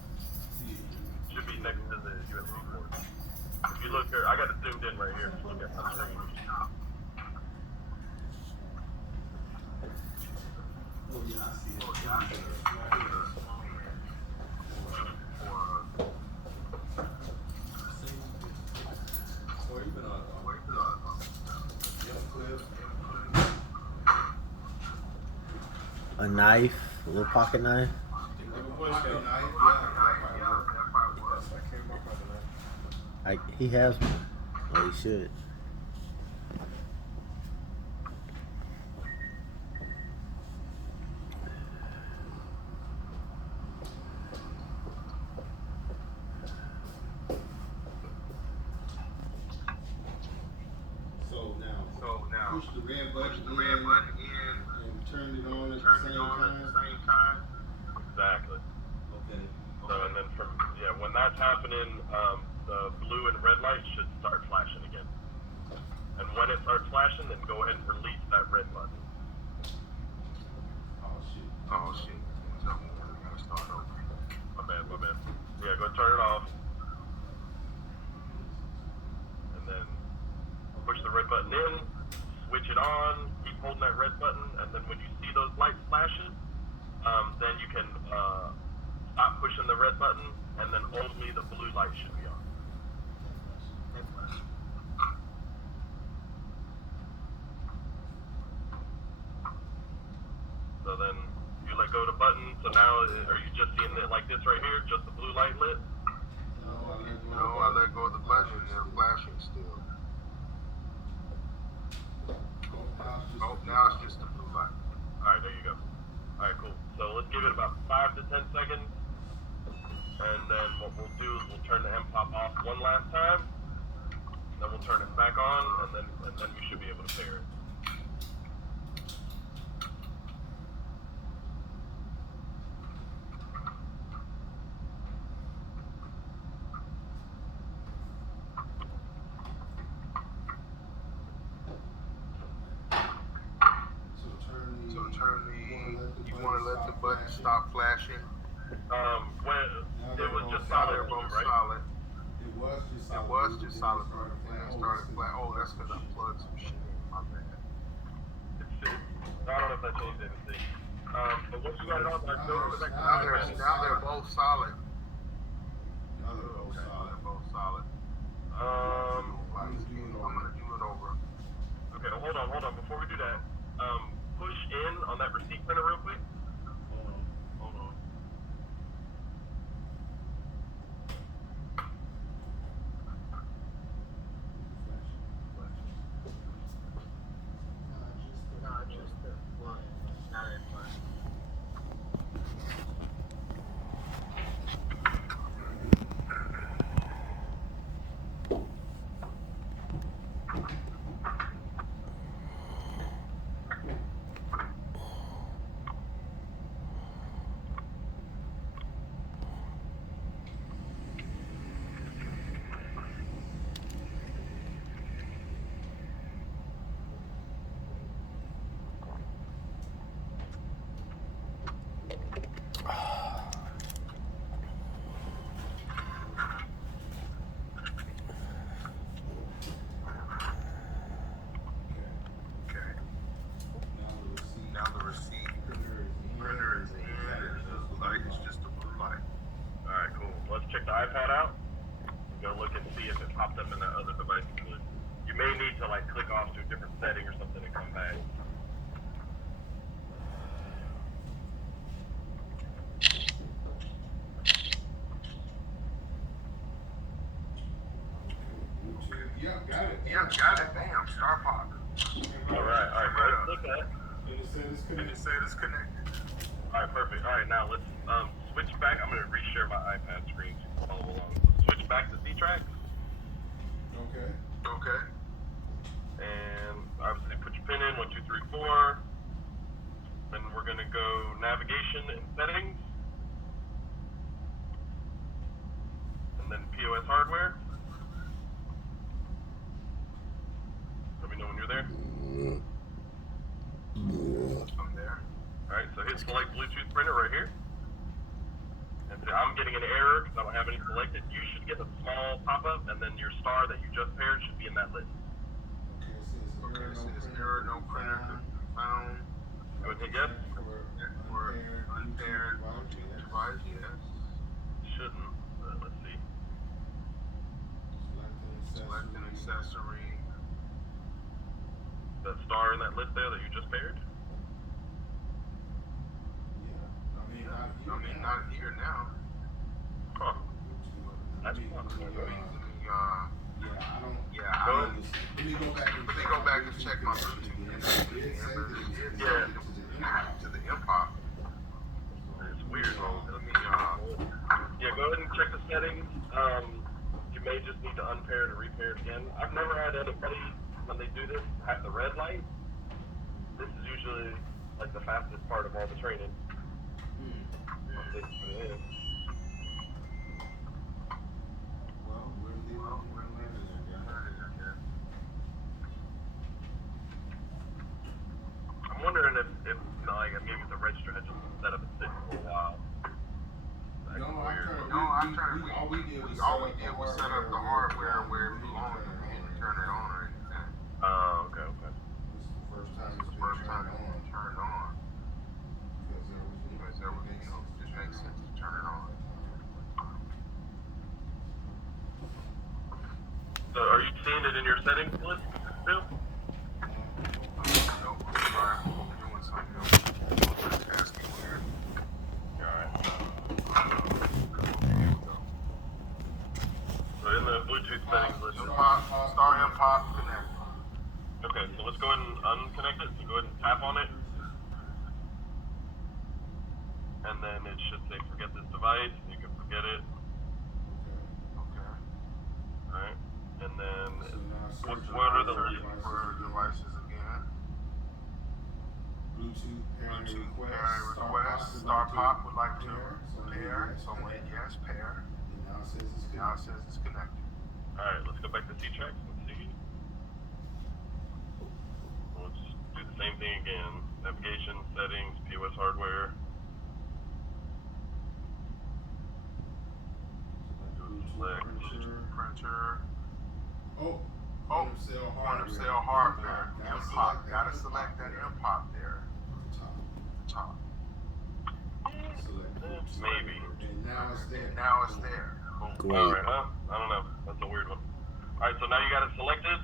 Should be next to the USB port. If you look here, I got it zoomed in right here. Just look at my screen. Oh yeah, I see it. Or even A knife, a little pocket knife. He has one. Well, he should. So now, push the red button in and turn it on at the same time. Exactly. Okay. So and then when that's happening, the blue and red light should start flashing again. And when it starts flashing, then go ahead and release that red button. Oh shit. Tell me when we're gonna start over. My bad. Yeah, go turn it off. And then push the red button in, switch it on, keep holding that red button, and then when you see those lights flashing, then you can stop pushing the red button, and then only the blue light should be on. So then you let go of the button, so now are you just seeing it like this right here, just the blue light lit? No, I let go of the button and they're flashing still. Oh, now it's just the blue light. Alright, there you go. Alright, cool. So let's give it about 5 to 10 seconds. And then what we'll do is we'll turn the MPOP off one last time. Then we'll turn it back on, and then we should be able to pair it. You want to let the button stop flashing? When it was just solid, They're both right? solid. It was just solid. It was just solid. When it started flash. Oh, that's because I plugged some shit in. My bad. I don't know if that changed anything. But once you got it on, Now they're both solid. Now they're both Okay, solid. they're both solid. I'm I'm gonna do it over. Okay, hold on. Before we do that, push in on that receipt printer real quick. Hold on. Now the receipt printer is in. The light is just a blue light. Alright, cool. Let's check the iPad out. Go look and see if it popped up in that other device. You may need to like click off to a different setting or something and Yep, got it. Yeah, got it. Damn, Star Pop. All right. Let's look at. And it said it's And it connected. said it's connected. All right, perfect. All right, now let's switch back. I'm gonna reshare my iPad screen so you can follow along. Switch back to C-Tracks, Okay. Okay. and obviously put your pin in 1, 2, 3, 4. Then we're gonna go navigation and settings, and then POS hardware. Let me know when you're there. I'm there. All right, so hit select Bluetooth printer right here. And so I'm getting an error because I don't have any selected. You should get a small pop-up, and then your star that you just paired should be in that list. Okay, it says Okay, it says error, no printer could be found. Go ahead and hit yes. For unpaired Bluetooth device, yes. Shouldn't, but let's see. Select an accessory. That star in that list there that you just paired. Yeah. I mean, not here now. Huh. That's Let me, fun. Yeah, I don't. Let me go back and check my Bluetooth. Yeah. To the impop. It's weird. Let me Yeah, go ahead and check the settings. You may just need to unpair it or repair it again. I've never had anybody, when they do this, have the red light. This is usually like the fastest part of all the training. Well, we're learning, guys. I'm wondering if you know, like maybe the register had just set up a sit for a while. That's No, weird. all we did was set up the hardware where it belongs. We didn't turn it on or anything. Oh, okay. This is the first time It's the first time it's been turned on. Because Because everything, it just makes sense to turn it on. So are you seeing it in your settings list, Bill? Nope, I'm sorry. I'm doing something else. Multitasking here. Alright. Here we go. So in the Bluetooth settings list. Star impop connect. Okay, so let's go ahead and unconnect it. So go ahead and tap on it. And then it should say forget this device. You can forget it. Okay. Alright. And then what search are the For devices again. Bluetooth Bluetooth pairing pairing request. request. Star Pop would like to pair. pair. So when yes, pair. And now it says it's Now it connected. says it's connected. Alright, let's go back to C-Tracks. Let's see. We'll just do the same thing again. Navigation, settings, POS hardware. Select. Printer. Oh, Oh, point of sale hardware. Gotta Impop. select Gotta select that impop there. Top. Top. Select Bluetooth. Maybe. And now it's there. Now it's there. Boom. Great. Alright, huh? I don't know. That's a weird one. Alright, so now you got it selected.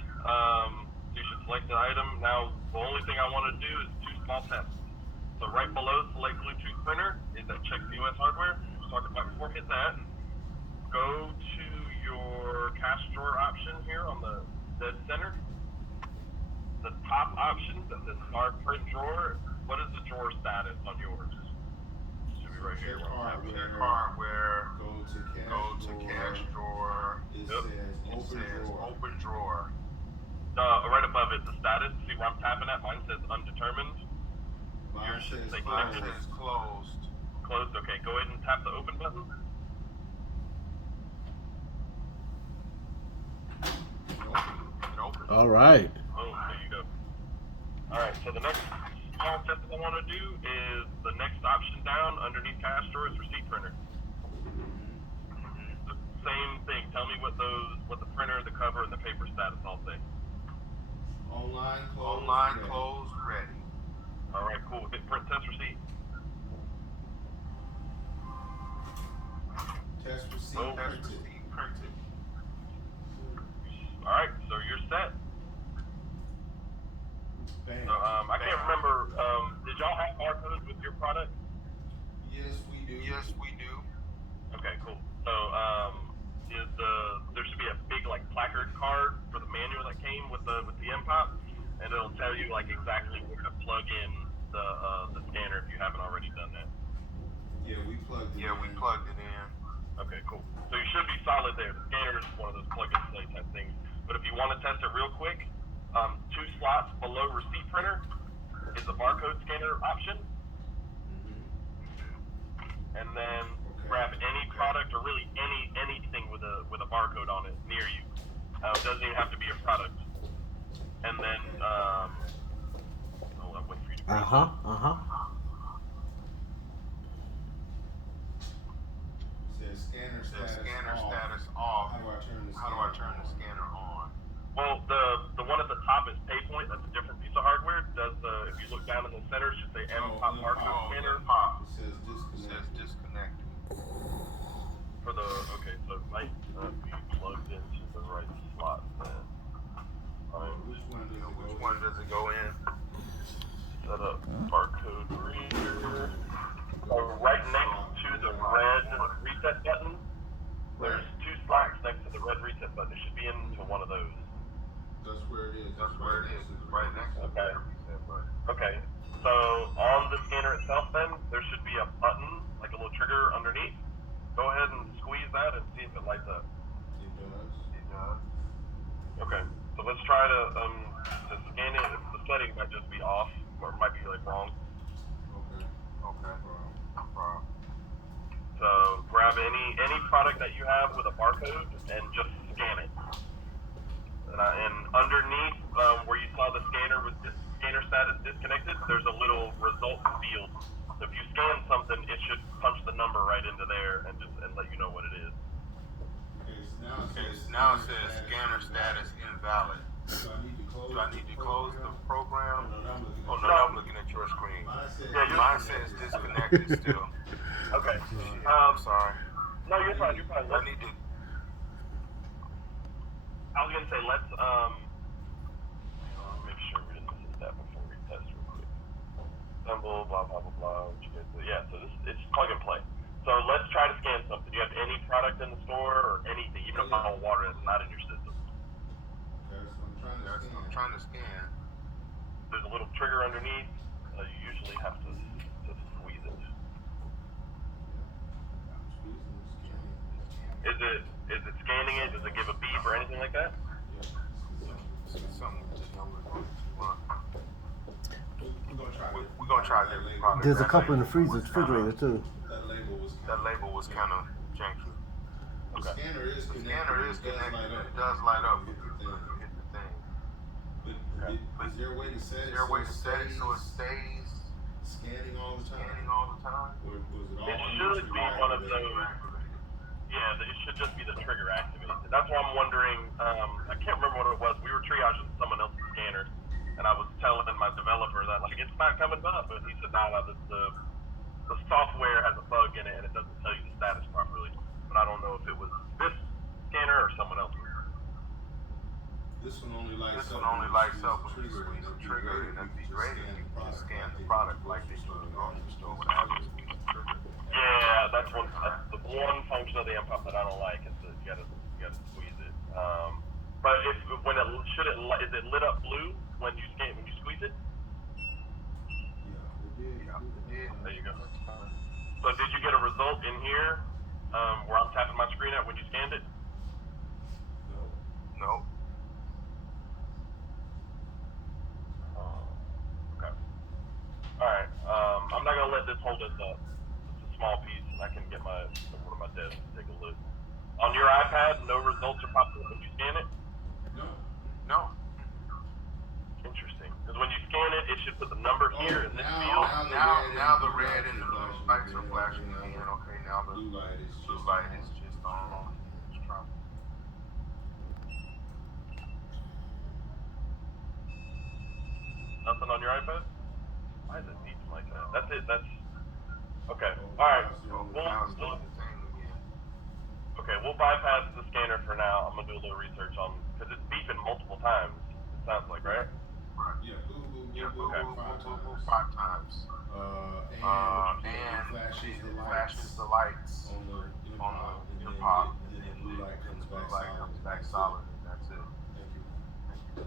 You should select the item. Now, the only thing I want to do is 2 small tests. So right below select Bluetooth printer is that check POS hardware. We was talking about before. Hit that. Go to your cash drawer option here on the dead center. The top option that says Start Print Drawer. What is the drawer status on yours? Should be right here. Check Check hardware. Go to Cash drawer. It Yep. says Open drawer. Right above it, the status. See where I'm tapping at? Mine says undetermined. Mine Yours should says say Mine connected. says closed. Closed. Okay, go ahead and tap the open button. It opens. All right. Oh, there you go. Alright, so the next small test that I want to do is the next option down underneath cash drawer is receipt printer. The same thing. Tell me what the printer, the cover, and the paper status all say. Online Closed, ready. Alright, cool. Hit print test receipt. Test receipt Oh, Test printed. receipt printed. Alright, so you're set. Bam. So I can't remember, did y'all have barcodes with your product? Yes, we do. Yes, we do. Okay, cool. So there should be a big like placard card for the screen with the M-Pop, and it'll tell you like exactly where to plug in the scanner if you haven't already done that. Yeah, we plugged it in. Yeah, we plugged it in. Okay, cool. So you should be solid there. The scanner is one of those plug-and-play type things. But if you want to test it real quick, 2 slots below receipt printer is a barcode scanner option. And then grab any product or really anything with a barcode on it near you. It doesn't even have to be a product. And then I'll wait for you to grab It says scanner status status off. How do I turn the scanner on? Well, the one at the top is PayPoint. That's a different piece of hardware. If you look down in the center, it should say M-Pop barcode scanner. It says disconnected. Okay, so it might not be plugged into the right slot then. Which one does it go in? Set up barcode reader. Right next to the red reset button, there's 2 slots next to the red reset button. It should be into one of those. That's where it is. It's right next to the reset button. Okay. So on the scanner itself then, there should be a button, like a little trigger underneath. Go ahead and squeeze that and see if it lights up. It does. Okay. So let's try to scan it. The setting might just be off, or it might be like wrong. Okay. No problem. So grab any product that you have with a barcode and just scan it. And underneath where you saw the scanner with this scanner status disconnected, there's a little result field. So if you scan something, it should punch the number right into there and let you know what it is. Okay, so now it says scanner status invalid. Do I need to close the program? No, I'm looking at your screen. Mine says disconnected still. Okay. I'm sorry. No, you're fine. I need to. I was gonna say let's make sure we didn't miss that before we test real quick. Assemble, blah blah blah blah. What you guys do? Yeah, so it's plug and play. So let's try to scan something. Do you have any product in the store or anything, even a bottle of water that's not in your system? I'm trying to scan. There's a little trigger underneath. You usually have to squeeze it. Is it scanning it? Does it give a beep or anything like that? Something with the number. We're gonna try different products. There's a couple in the refrigerator too. That label was kind of janky. The scanner is The connected. scanner is connected. It does light up when you hit the thing. But is there a way to set it? So it stays scanning all the time? Or was it all? It should be one of those. Yeah, it should just be the trigger activated. That's why I'm wondering. I can't remember what it was. We were triaging someone else's scanner, and I was telling my developer that like it's not coming up, and he said, "No, the software has a bug in it, and it doesn't tell you the status properly." But I don't know if it was this scanner or someone else's. This one only lights up when you squeeze the trigger, and that'd be great if you can just scan the product like they do in the grocery store when I have to squeeze the trigger. Yeah, that's the one function of the M-Pop that I don't like is that you gotta squeeze it. But is it lit up blue when you squeeze it? Yeah, it did. There you go. So did you get a result in here where I'm tapping my screen at when you scanned it? No. Okay. All right. I'm not gonna let this hold us up. It's a small piece, and I can get one of my devs to take a look. On your iPad, no results are popping up when you scan it? No. Interesting. Because when you scan it, it should put the number here in this field. Now the red and the blue lights are flashing again. Okay, now the blue light is just on. Let's try. Nothing on your iPad? Why is it beeping like that? That's it. That's okay. All right. We'll bypass the scanner for now. I'm gonna do a little research on because it's beeping multiple times. It sounds like, right? Yeah, boo, 5 times. And it flashes the lights on the M-Pop, and then blue light comes back solid, and that's it. Thank you.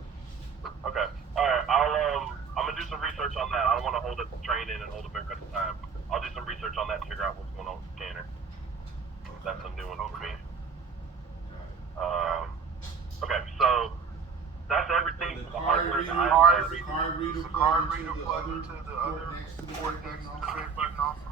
Okay. All right. I'm gonna do some research on that. I don't want to hold up the training and hold up everybody's time. I'll do some research on that and figure out what's going on with the scanner. That's a new one for me. Okay. So that's everything The for the card hardware. reader, The is the card reader plugged into the other port next to the red button off?